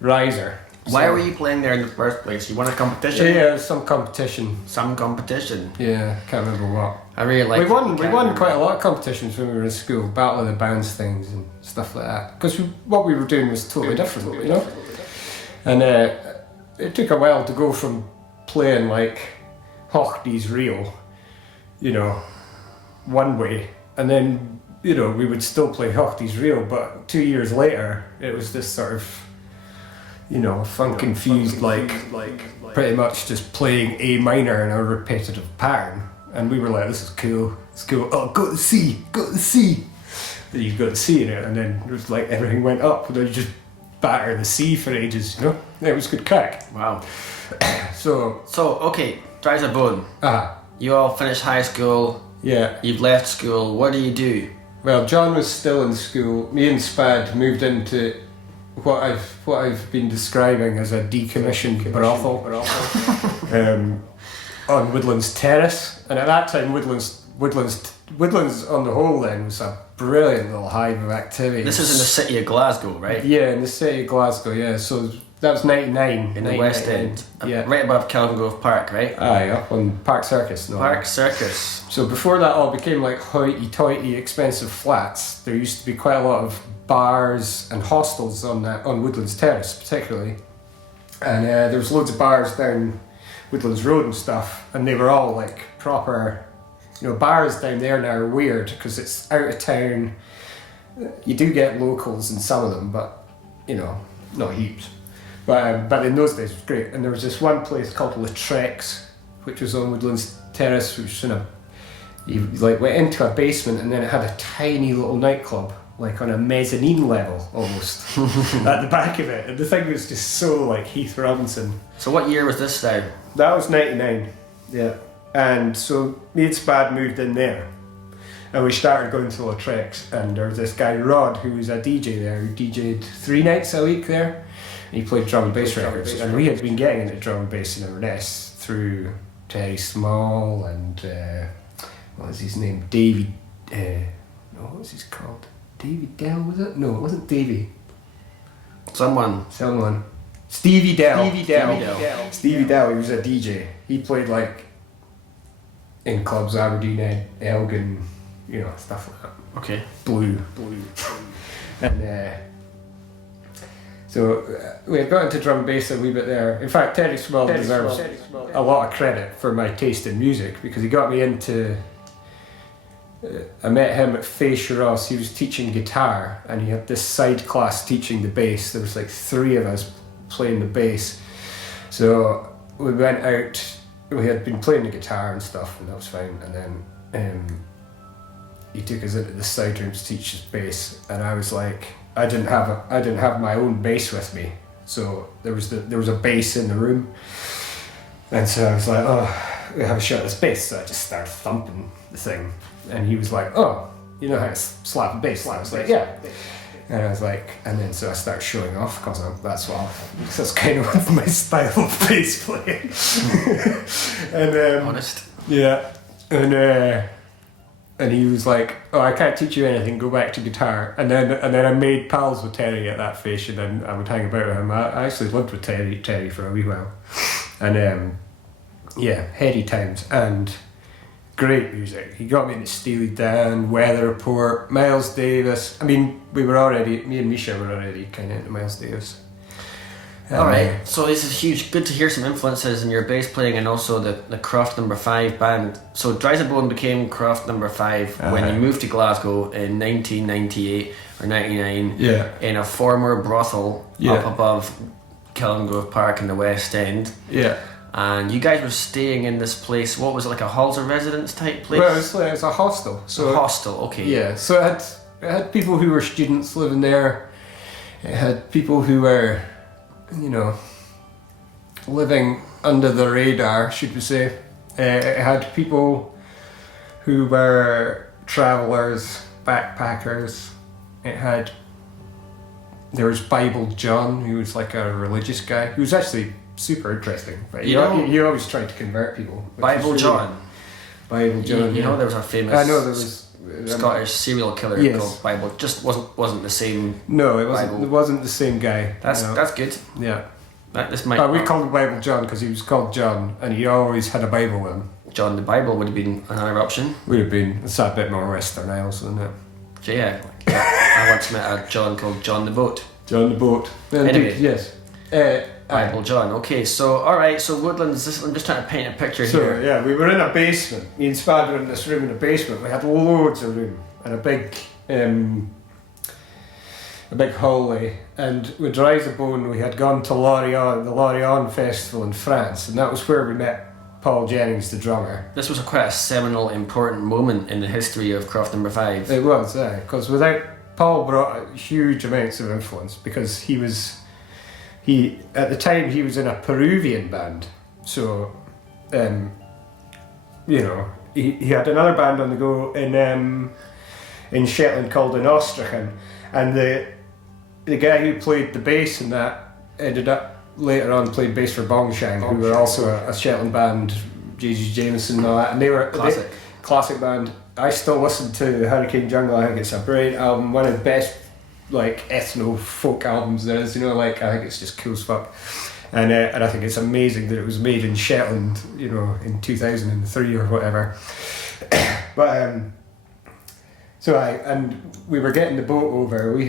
riser. Why were you playing there in the first place? You won a competition? Yeah, some competition. Some competition? Yeah, can't remember what. I really like. We won quite a lot of competitions when we were in school, Battle of the Bands things and stuff like that. Because what we were doing was totally different, you know. And it took a while to go from playing like Hochty's Real, one way, and then we would still play Hochty's Real, but 2 years later it was this sort of funk infused like pretty much just playing A minor in a repetitive pattern, and we were like, this is cool, it's cool. Oh, go to C. Then you got to C in it, and then it was like everything went up, and then you just batter the C for ages, It was good crack. Wow. So okay, Dries a Bone. You all finished high school. Yeah. You've left school. What do you do? Well, John was still in school. Me and Spad moved into what I've been describing as a decommissioned brothel on Woodlands Terrace. And at that time, Woodlands on the whole then was a brilliant little hive of activity. This is in the city of Glasgow, right? Yeah, in the city of Glasgow. Yeah, so that was 99 in the West End. Yeah, right above Kelvingrove Park, right? Aye, up on Park Circus. Park Circus. So before that all became like hoity-toity expensive flats, there used to be quite a lot of bars and hostels on Woodlands Terrace particularly, and there was loads of bars down Woodlands Road and stuff, and they were all like proper bars down there now are weird because it's out of town. You do get locals in some of them, but not heaps. But in those days it was great. And there was this one place called Lautrec's, which was on Woodlands Terrace, which was you went into a basement, and then it had a tiny little nightclub, like on a mezzanine level almost, at the back of it. And the thing was just so like Heath Robinson. So what year was this now? That was 99, yeah. And so me and Spad moved in there. And we started going to Lautrec's, and there was this guy, Rod, who was a DJ there, who DJ'd 3 nights a week there. And he played drum and bass records. And we had been getting into drum and bass in Inverness through Terry Small and, what was his name? Davey, what was his called? Davey Dell, was it? No, it wasn't Davey. Someone. Stevie Dell. Stevie Dell, he was a DJ. He played like in clubs, Aberdeen, Elgin, stuff like that. Okay. Blue. And so we had got into drum and bass a wee bit there. In fact, Terry Small deserves a lot of credit for my taste in music, because he got me into... I met him at Face Ross. He was teaching guitar, and he had this side class teaching the bass. There was like 3 of us playing the bass. So we went out, we had been playing the guitar and stuff, and that was fine. And then he took us into the side room to teach us bass, and I was like, I didn't have my own bass with me, so there was a bass in the room, and so I was like, oh, we have a shot at this bass. So I just started thumping the thing, and he was like, oh, you know how to slap a bass? And I was like, yeah. And I was like, and then so I started showing off, because that's kind of my style of bass playing. And honest. Yeah, and he was like, oh, I can't teach you anything, go back to guitar. And then I made pals with Terry at that fish, and then I would hang about with him. I actually lived with Terry for a wee while. And heady times and great music. He got me into Steely Dan, Weather Report, Miles Davis. I mean, me and Misha were already kind of into Miles Davis. Alright, so this is huge. Good to hear some influences in your bass playing, and also the Croft No. 5 band. So Dries a Bone became Croft No. 5 when you moved to Glasgow in 1998 or 99 in a former brothel up above Kellingrove Park in the West End. Yeah. And you guys were staying in this place. What was it, like a halls of residence type place? Well, it was a hostel. So a hostel, okay. Yeah, so it had people who were students living there. It had people who were, living under the radar, should we say. It had people who were travellers, backpackers. There was Bible John, who was like a religious guy, who was actually super interesting. But he always tried to convert people. Bible John. Bible John. You know, there was a famous Scottish serial killer called Bible. Just wasn't the same. No, it wasn't the same guy. That's good. Yeah. We called him Bible John because he was called John, and he always had a Bible with him. John the Bible would have been another option. Would have been. It's a bit more Western Isles, isn't it? Yeah. I once met a John called John the Boat. John the Boat. Anyway. Yes. Bible John. Okay, so alright, so Woodlands, I'm just trying to paint a picture here. Yeah, we were in a basement. Me and Spad were in this room in a basement. We had loads of room and a big hallway. And with Dries a Bone, we had gone to the Lorient Festival in France, and that was where we met Paul Jennings, the drummer. This was quite a seminal, important moment in the history of Croft No. 5. It was, yeah, because Paul brought huge amounts of influence, because at the time he was in a Peruvian band, so he had another band on the go in Shetland called In Ostrachen, and the guy who played the bass in that ended up later on played bass for Bongshang, who were also a Shetland band, J.G. Jameson and all that, and they were classic band. I still listen to Hurricane Jungle. I think it's a brilliant album, one of the best ethno folk albums there is. I think it's just cool as fuck, and I think it's amazing that it was made in Shetland, in 2003 or whatever. But we were getting the boat over. We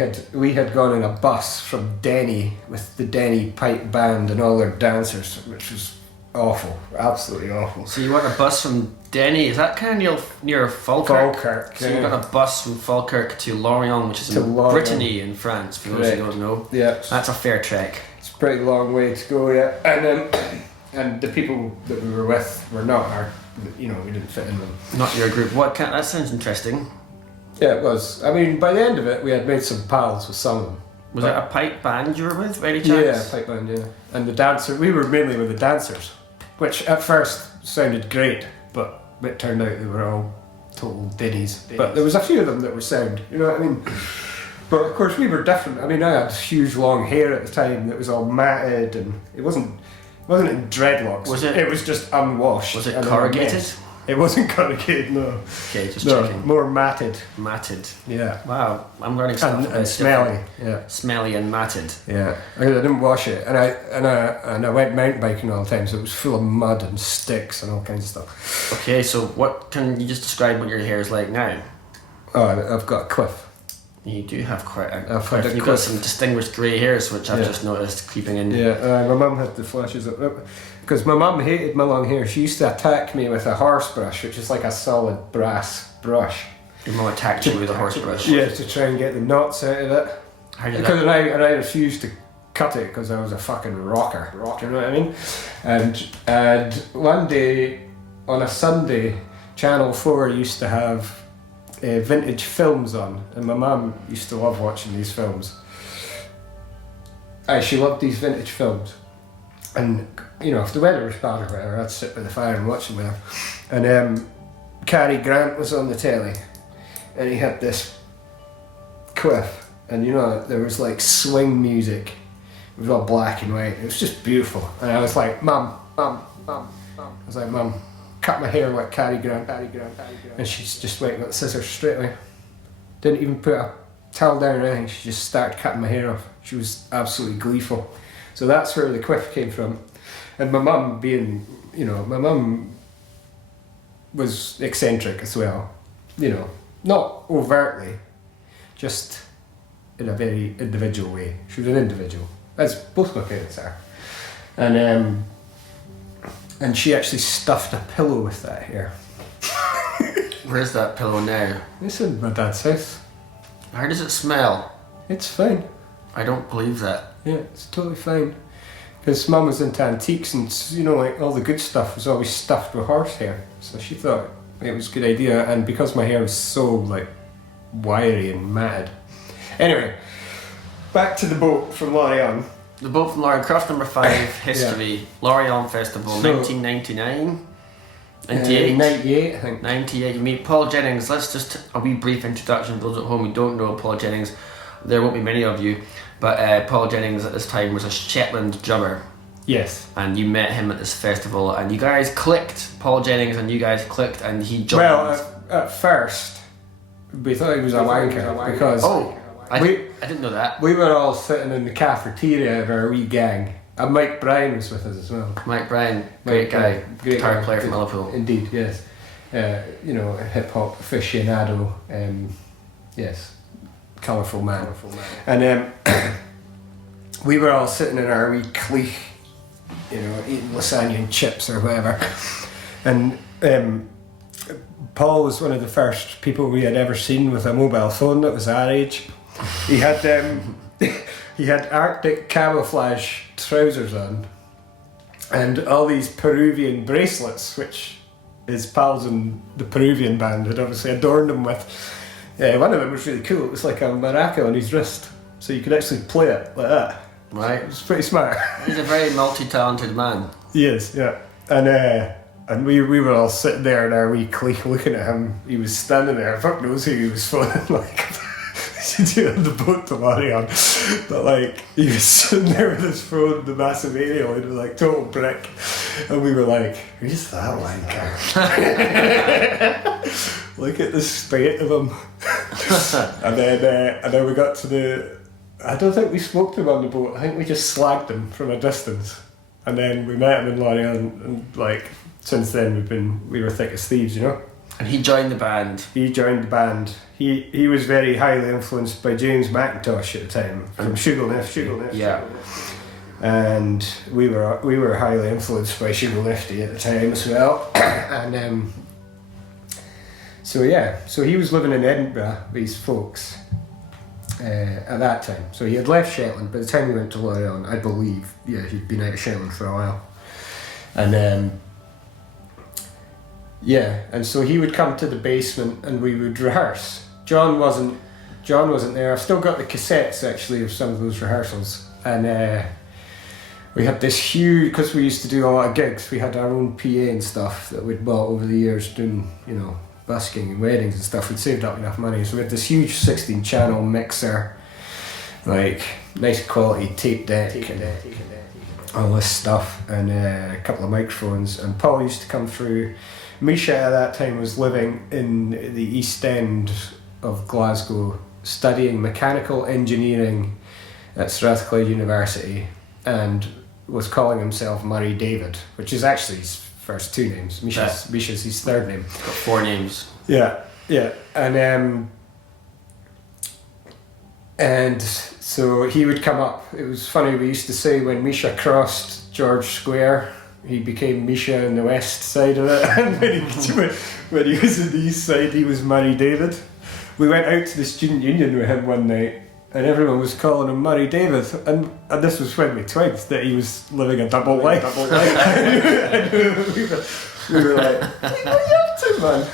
had gone in a bus from Denny with the Denny Pipe Band and all their dancers, which was awful, absolutely awful. So you want a bus from Denny? Is that kind of near Falkirk? Falkirk. So you got a bus from Falkirk to Lorient, which is in Brittany in France. For those who don't know, yeah, that's a fair trek. It's a pretty long way to go. Yeah, and the people that we were with were not our. We didn't fit in them. Not your group. That sounds interesting. Yeah, it was. I mean, by the end of it, we had made some pals with some of them. Was it a pipe band you were with, by any chance? Yeah, pipe band, yeah. And the dancer, we were mainly with the dancers, which at first sounded great, but it turned out they were all total diddies. But there was a few of them that were sound, you know what I mean? But of course we were different. I mean, I had huge long hair at the time that was all matted, and it wasn't in dreadlocks. Was it? It was just unwashed. Was it corrugated? It wasn't corrugated, no. Okay, just no, checking. more matted. Matted. Yeah. Wow, I'm learning stuff. And smelly. Yeah. Smelly and matted. Yeah. I didn't wash it, and I went mountain biking all the time, so it was full of mud and sticks and all kinds of stuff. Okay, so what can you just describe what your hair is like now? Oh, I've got a cliff. You do have quite a I've cliff. had a You've got some distinguished grey hairs, which I've just noticed creeping in. Yeah, my mum had the flashes up. Because my mum hated my long hair. She used to attack me with a horse brush, which is like a solid brass brush. Your mum attacked you with a horse brush? Yeah, to try and get the knots out of it. How did Because I refused to cut it because I was a fucking rocker. You know what I mean? And one day, on a Sunday, Channel 4 used to have vintage films on, and my mum used to love watching these films. She loved these vintage films, and if the weather was bad or whatever, I'd sit by the fire and watch them with her. And Cary Grant was on the telly, and he had this quiff, and there was like swing music. It was all black and white. It was just beautiful, and I was like, Mum. I was like, Mum, cut my hair like Cary Grant. And she's just went and got the scissors straight away. Didn't even put a towel down or anything. She just started cutting my hair off. She was absolutely gleeful. So that's where the quiff came from. And my mum being, my mum was eccentric as well. Not overtly, just in a very individual way. She was an individual, as both my parents are. And she actually stuffed a pillow with that hair. Where's that pillow now? It's in my dad's house. How does it smell? It's fine. I don't believe that. Yeah, it's totally fine. Because Mum was into antiques, and like all the good stuff was always stuffed with horsehair. So she thought it was a good idea, and because my hair was so like wiry and matted. Anyway, back to the boat from Lorient. The boat from Lorient, craft number 5, history. Yeah. Lorient Festival, 1999. 98? 98, I think. 98. You meet Paul Jennings. Let's just a wee brief introduction for those at home who don't know Paul Jennings. There won't be many of you, but Paul Jennings at this time was a Shetland drummer. Yes. And you met him at this festival, and you guys clicked. Paul Jennings and you guys clicked, and he joined. Well, at first, we thought he was a wanker because I didn't know that. We were all sitting in the cafeteria of our wee gang. And Mike Bryan was with us as well. Mike Bryan, great guy, guitar player from Liverpool. Indeed, yes. A hip hop aficionado. Yes, colourful man. And we were all sitting in our wee clique, eating lasagna and chips or whatever. And Paul was one of the first people we had ever seen with a mobile phone that was our age. He had he had Arctic camouflage trousers on and all these Peruvian bracelets, which his pals in the Peruvian band had obviously adorned him with. One of them was really cool. It was like a maraca on his wrist, so you could actually play it like that. Right. It was pretty smart. He's a very multi-talented man. He is, yeah. And we were all sitting there in our wee clique looking at him. He was standing there. Fuck knows who he was phoning, like. On the boat to Lorient, but like he was sitting there with his phone, the massive aerial, and it was like total brick, and we were like, "Who's that wanker?" Look at the spate of him. and then we got to the. I don't think we spoke to him on the boat. I think we just slagged him from a distance, and then we met him in Lorient, and like since then we were thick as thieves, And he joined the band. He joined the band. He was very highly influenced by James McIntosh at the time from Sugarlift. Yeah. and we were highly influenced by Sugar Lifty at the time as well. And so he was living in Edinburgh, these folks, at that time. So he had left Shetland by the time he went to Lorient, I believe. Yeah, he'd been out of Shetland for a while. And and so he would come to the basement and we would rehearse. John wasn't there. I've still got the cassettes actually of some of those rehearsals. And we had this huge, because we used to do a lot of gigs, we had our own PA and stuff that we'd bought over the years doing, busking and weddings and stuff. We'd saved up enough money, so we had this huge 16-channel mixer, like nice quality tape deck and all this stuff, and a couple of microphones. And Paul used to come through. Misha at that time was living in the East End of Glasgow, studying mechanical engineering at Strathclyde University, and was calling himself Murray David, which is actually his first two names. Misha's his third name. Got 4 names. Yeah. And so he would come up. It was funny, we used to say when Misha crossed George Square, he became Misha on the west side of it, and when he was on the east side, he was Murray David. We went out to the student union with him one night, and everyone was calling him Murray David, and this was when we twigged that he was living a double life. And we were like, what are you up to, man?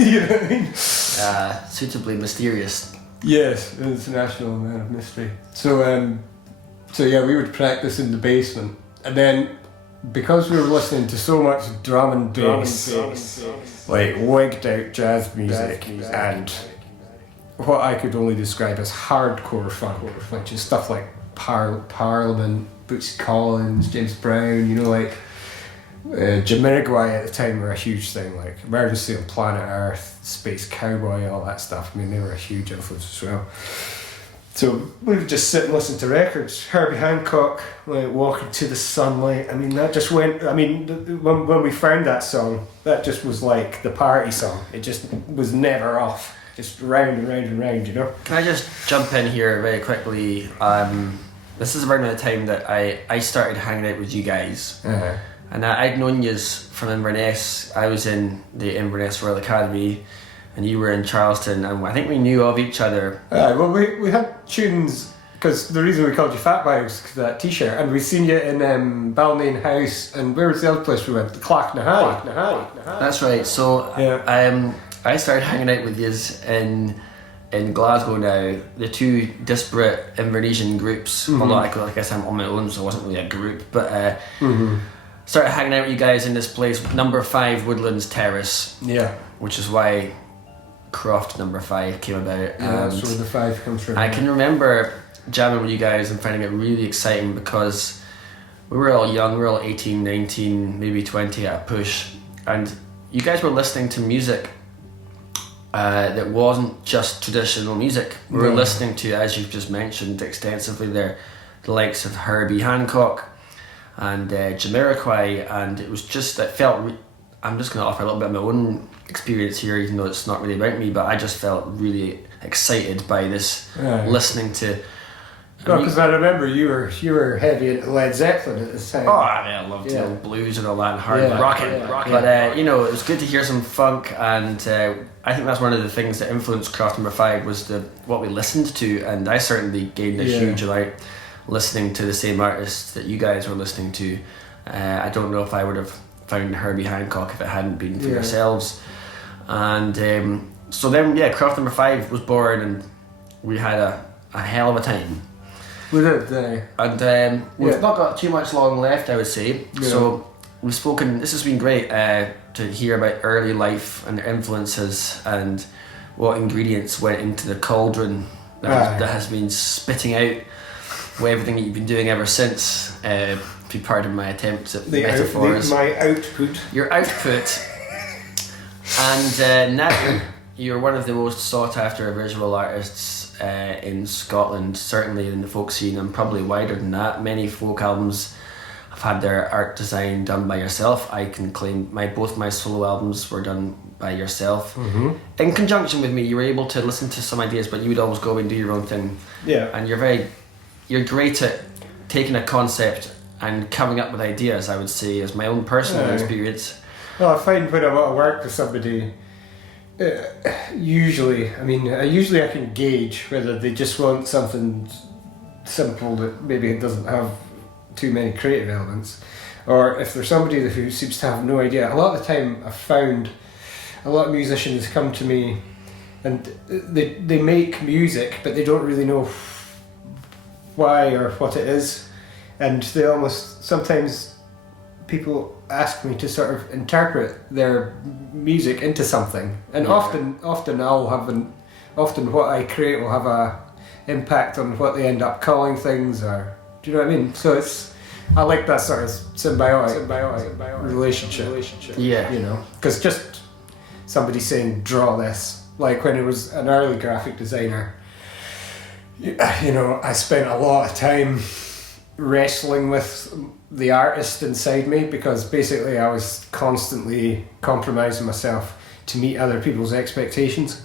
You know what I mean? Suitably mysterious. Yes, international man of mystery. So we would practice in the basement, and then because we were listening to so much drum and bass, like wigged out jazz music, and what I could only describe as hardcore funk, which is stuff like Parliament, Bootsy Collins, James Brown, Jamiroquai at the time were a huge thing, like Emergency on Planet Earth, Space Cowboy, all that stuff. I mean, they were a huge influence as well. So we would just sit and listen to records. Herbie Hancock, like Walking to the Sunlight. I mean, that just went. I mean, when we found that song, that just was like the party song. It just was never off. Just round and round and round, Can I just jump in here very quickly? This is around the time that I started hanging out with you guys. Uh-huh. And I'd known yous from Inverness. I was in the Inverness Royal Academy, and you were in Charleston, and I think we knew of each other. Well, we had tunes, because the reason we called you Fatboy was because of that t-shirt, and we seen you in Balmain House, and where was the other place we went? The Clachnahari. That's right. So I started hanging out with yous in Glasgow now. The two disparate Invernessian groups. Mm-hmm. Although I guess I'm on my own, so I wasn't really a group, but started hanging out with you guys in this place, number 5 Woodlands Terrace. Yeah. Which is why Croft number 5 came about. Yeah, that's where the 5 comes from. I can remember jamming with you guys and finding it really exciting because we were all young, we were all 18, 19, maybe 20 at a push, and you guys were listening to music that wasn't just traditional music. We were listening to, as you've just mentioned extensively there, the likes of Herbie Hancock and Jamiroquai, and it was just, it felt, I'm just going to offer a little bit of my own experience here, even though it's not really about me, but I just felt really excited by this listening to. Because I remember you were heavy into Led Zeppelin at the time. Oh, I loved the old blues and all that, and hard rocking. But it was good to hear some funk, and I think that's one of the things that influenced Craft Number 5 was what we listened to, and I certainly gained a huge amount listening to the same artists that you guys were listening to. I don't know if I would have found Herbie Hancock if it hadn't been for yourselves. And so then, Craft Number 5 was born, and we had a hell of a time. We did, and we've not got too much long left, I would say. Yeah. So we've spoken. This has been great to hear about early life and influences and what ingredients went into the cauldron that has been spitting out everything that you've been doing ever since. If you pardon my attempts at metaphors. My output. Your output. And now you're one of the most sought after visual artists in Scotland, certainly in the folk scene, and probably wider than that. Many folk albums have had their art design done by yourself. I can claim both my solo albums were done by yourself. Mm-hmm. In conjunction with me, you were able to listen to some ideas, but you would always go and do your own thing. Yeah. And you're great at taking a concept and coming up with ideas, I would say, is my own personal experience. Well, I find when I'm at work with somebody, usually I can gauge whether they just want something simple that maybe it doesn't have too many creative elements, or if there's somebody who seems to have no idea. A lot of the time I've found a lot of musicians come to me and they make music, but they don't really know why or what it is, and they almost, sometimes people ask me to sort of interpret their music into something, and often often what I create will have a impact on what they end up calling things, or do you know what I mean? So I like that sort of symbiotic relationship. Yeah. You know, because just somebody saying draw this, like when it was an early graphic designer, you know, I spent a lot of time wrestling with the artist inside me, because basically I was constantly compromising myself to meet other people's expectations,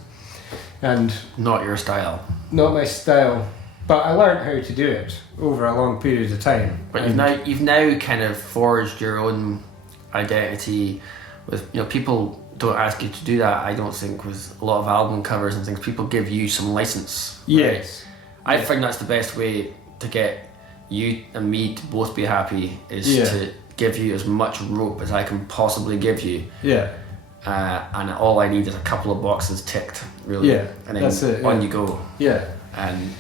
and Not your style. not my style. But I learned how to do it over a long period of time. But you've now kind of forged your own identity with, you know, people don't ask you to do that, I don't think, with a lot of album covers and things. People give you some license. Right? Yes. I think that's the best way to get you and me to both be happy, is to give you as much rope as I can possibly give you. Yeah. And all I need is a couple of boxes ticked, really. Yeah, And then that's it, on you go. Yeah. And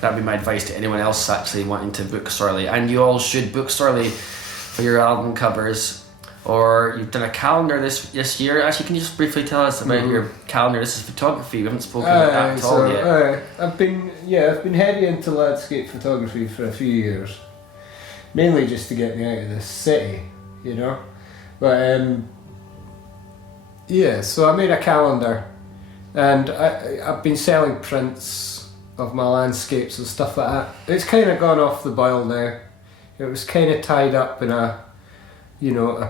that'd be my advice to anyone else actually wanting to book Sorley. And you all should book Sorley for your album covers. Or you've done a calendar this year. Actually, can you just briefly tell us about your calendar? This is photography. We haven't spoken about that at all yet. I've been heavy into landscape photography for a few years, mainly just to get me out of the city, you know. But so I made a calendar, and I've been selling prints of my landscapes and stuff like that. It's kind of gone off the boil now. It was kind of tied up in a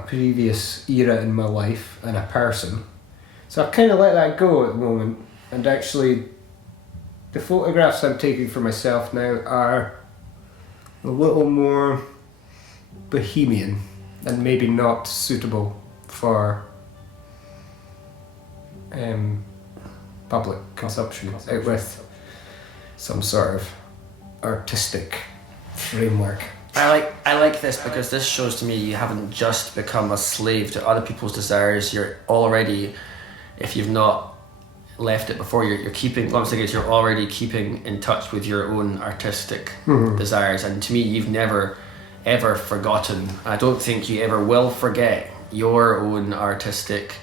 previous era in my life and a person. So I've kind of let that go at the moment, and actually the photographs I'm taking for myself now are a little more bohemian and maybe not suitable for public consumption, out with some sort of artistic framework. I like this, because this shows to me you haven't just become a slave to other people's desires. You're already, if you've not left it before, you're keeping, what I'm saying is you're already keeping in touch with your own artistic desires. And to me, you've never ever forgotten, I don't think you ever will forget, your own artistic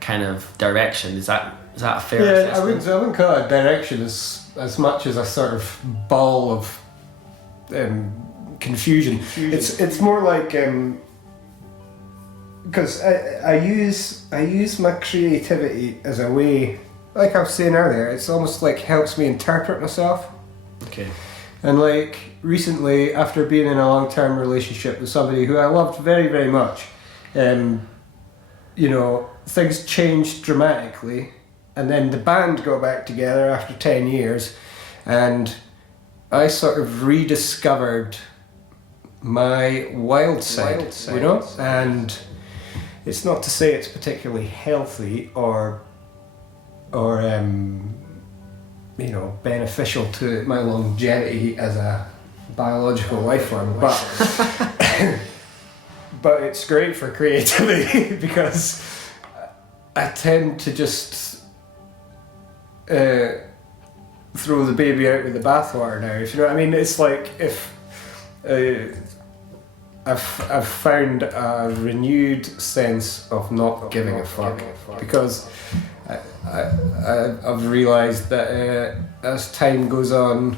kind of direction. Is that a fair assessment? I wouldn't call it a direction as much as a sort of ball of confusion. It's more like because I use my creativity as a way, like I was saying earlier, it's almost like helps me interpret myself. Okay. And like recently, after being in a long-term relationship with somebody who I loved very, very much, things changed dramatically, and then the band got back together after 10 years, and I sort of rediscovered my wild side, you know? And it's not to say it's particularly healthy or beneficial to my longevity as a biological life form, but it's great for creativity because I tend to just throw the baby out with the bathwater now, if you know what I mean. It's like if I've found a renewed sense of not giving a fuck, because I've realised that as time goes on,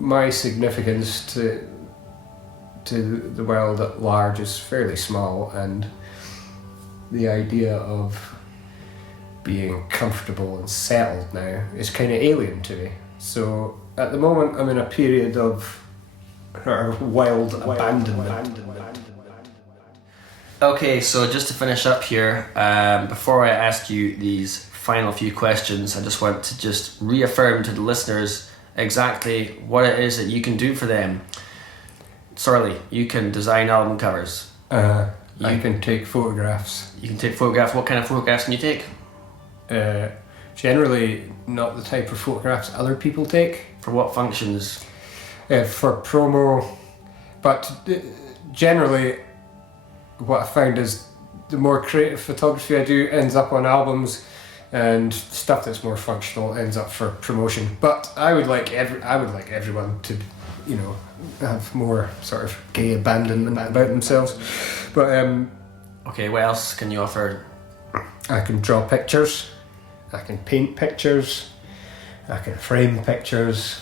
my significance to the world at large is fairly small, and the idea of being comfortable and settled now is kind of alien to me. So at the moment I'm in a period of wild abandonment. Okay, so just to finish up here, before I ask you these final few questions, I just want to just reaffirm to the listeners exactly what it is that you can do for them. Sorry, you can design album covers. I can take photographs. You can take photographs. What kind of photographs can you take? Generally, not the type of photographs other people take. For what functions? For promo, but generally, what I found is the more creative photography I do ends up on albums, and stuff that's more functional ends up for promotion. But I would like everyone to, have more sort of gay abandonment about themselves. But Okay, what else can you offer? I can draw pictures, I can paint pictures, I can frame pictures,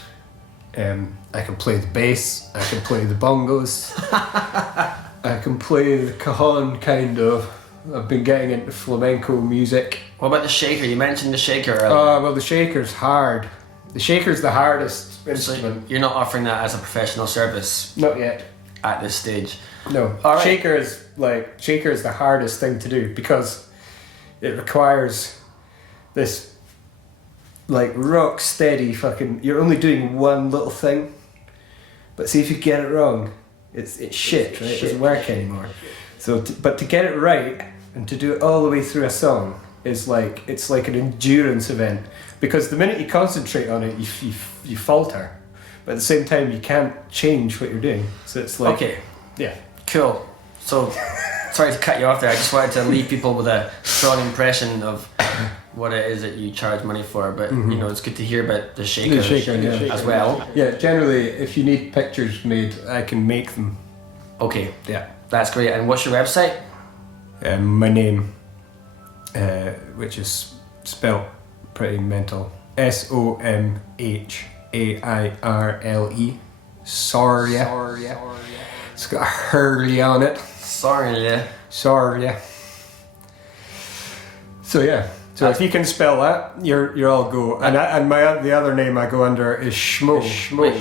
I can play the bass, I can play the bongos, I can play the cajon kind of. I've been getting into flamenco music. What about the shaker? You mentioned the shaker earlier. Well, the shaker's hard. The shaker's the hardest instrument. So you're not offering that as a professional service Not yet. at this stage. No. All right. Shaker is the hardest thing to do because it requires this rock steady fucking. You're only doing one little thing, but see if you get it wrong, it's shit. Right? It doesn't work anymore. So, but to get it right and to do it all the way through a song is it's like an endurance event, because the minute you concentrate on it, you falter, but at the same time you can't change what you're doing. So it's like Okay, yeah. cool. So, sorry to cut you off there. I just wanted to leave people with a strong impression of what it is that you charge money for. But it's good to hear about the shaker, as well. Yeah, generally, if you need pictures made, I can make them. Okay, Yeah. that's great. And what's your website? My name, which is spelt pretty mental. Somhairle. Sorry. It's got a hurley on it. Sorry. Sorry. So yeah. So if you can spell that, you're all go. And the other name I go under is Schmo,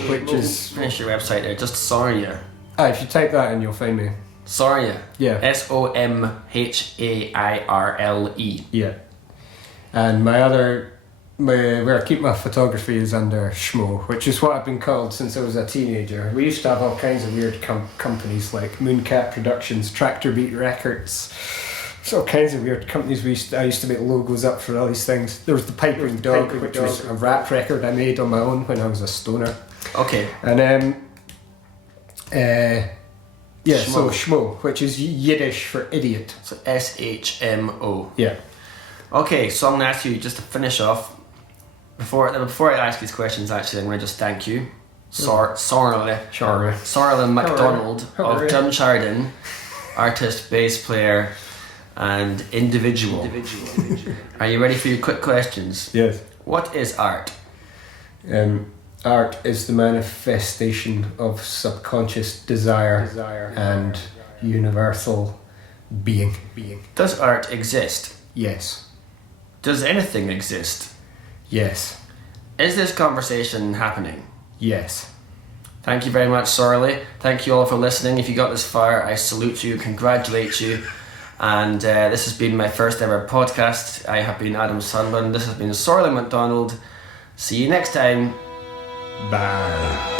which is. Finish your website there. Just Sorry. If you type that in, you'll find me. Sorry. Yeah. Somhairle. Yeah. And where I keep my photography is under Schmo, which is what I've been called since I was a teenager. We used to have all kinds of weird companies like Mooncat Productions, Tractor Beat Records. There's all kinds of weird companies. I used to make logos up for all these things. There was the Piping Dog, which was a rap record I made on my own when I was a stoner. Okay. And then Schmo. so Schmo, which is Yiddish for idiot. So SHMO. Yeah. Okay, so I'm going to ask you just to finish off. Before I ask these questions, actually, I'm going to just thank you. Somhairle MacDonald of Drumchardon, artist, bass player, and individual. Are you ready for your quick questions? Yes. What is art? Art is the manifestation of subconscious desire and universal being. Does art exist? Yes. Does anything exist? Yes. Is this conversation happening? Yes. Thank you very much, Sorley. Thank you all for listening. If you got this far, I salute you, congratulate you. And this has been my first ever podcast. I have been Adam Sutherland. This has been Somhairle MacDonald. See you next time. Bye.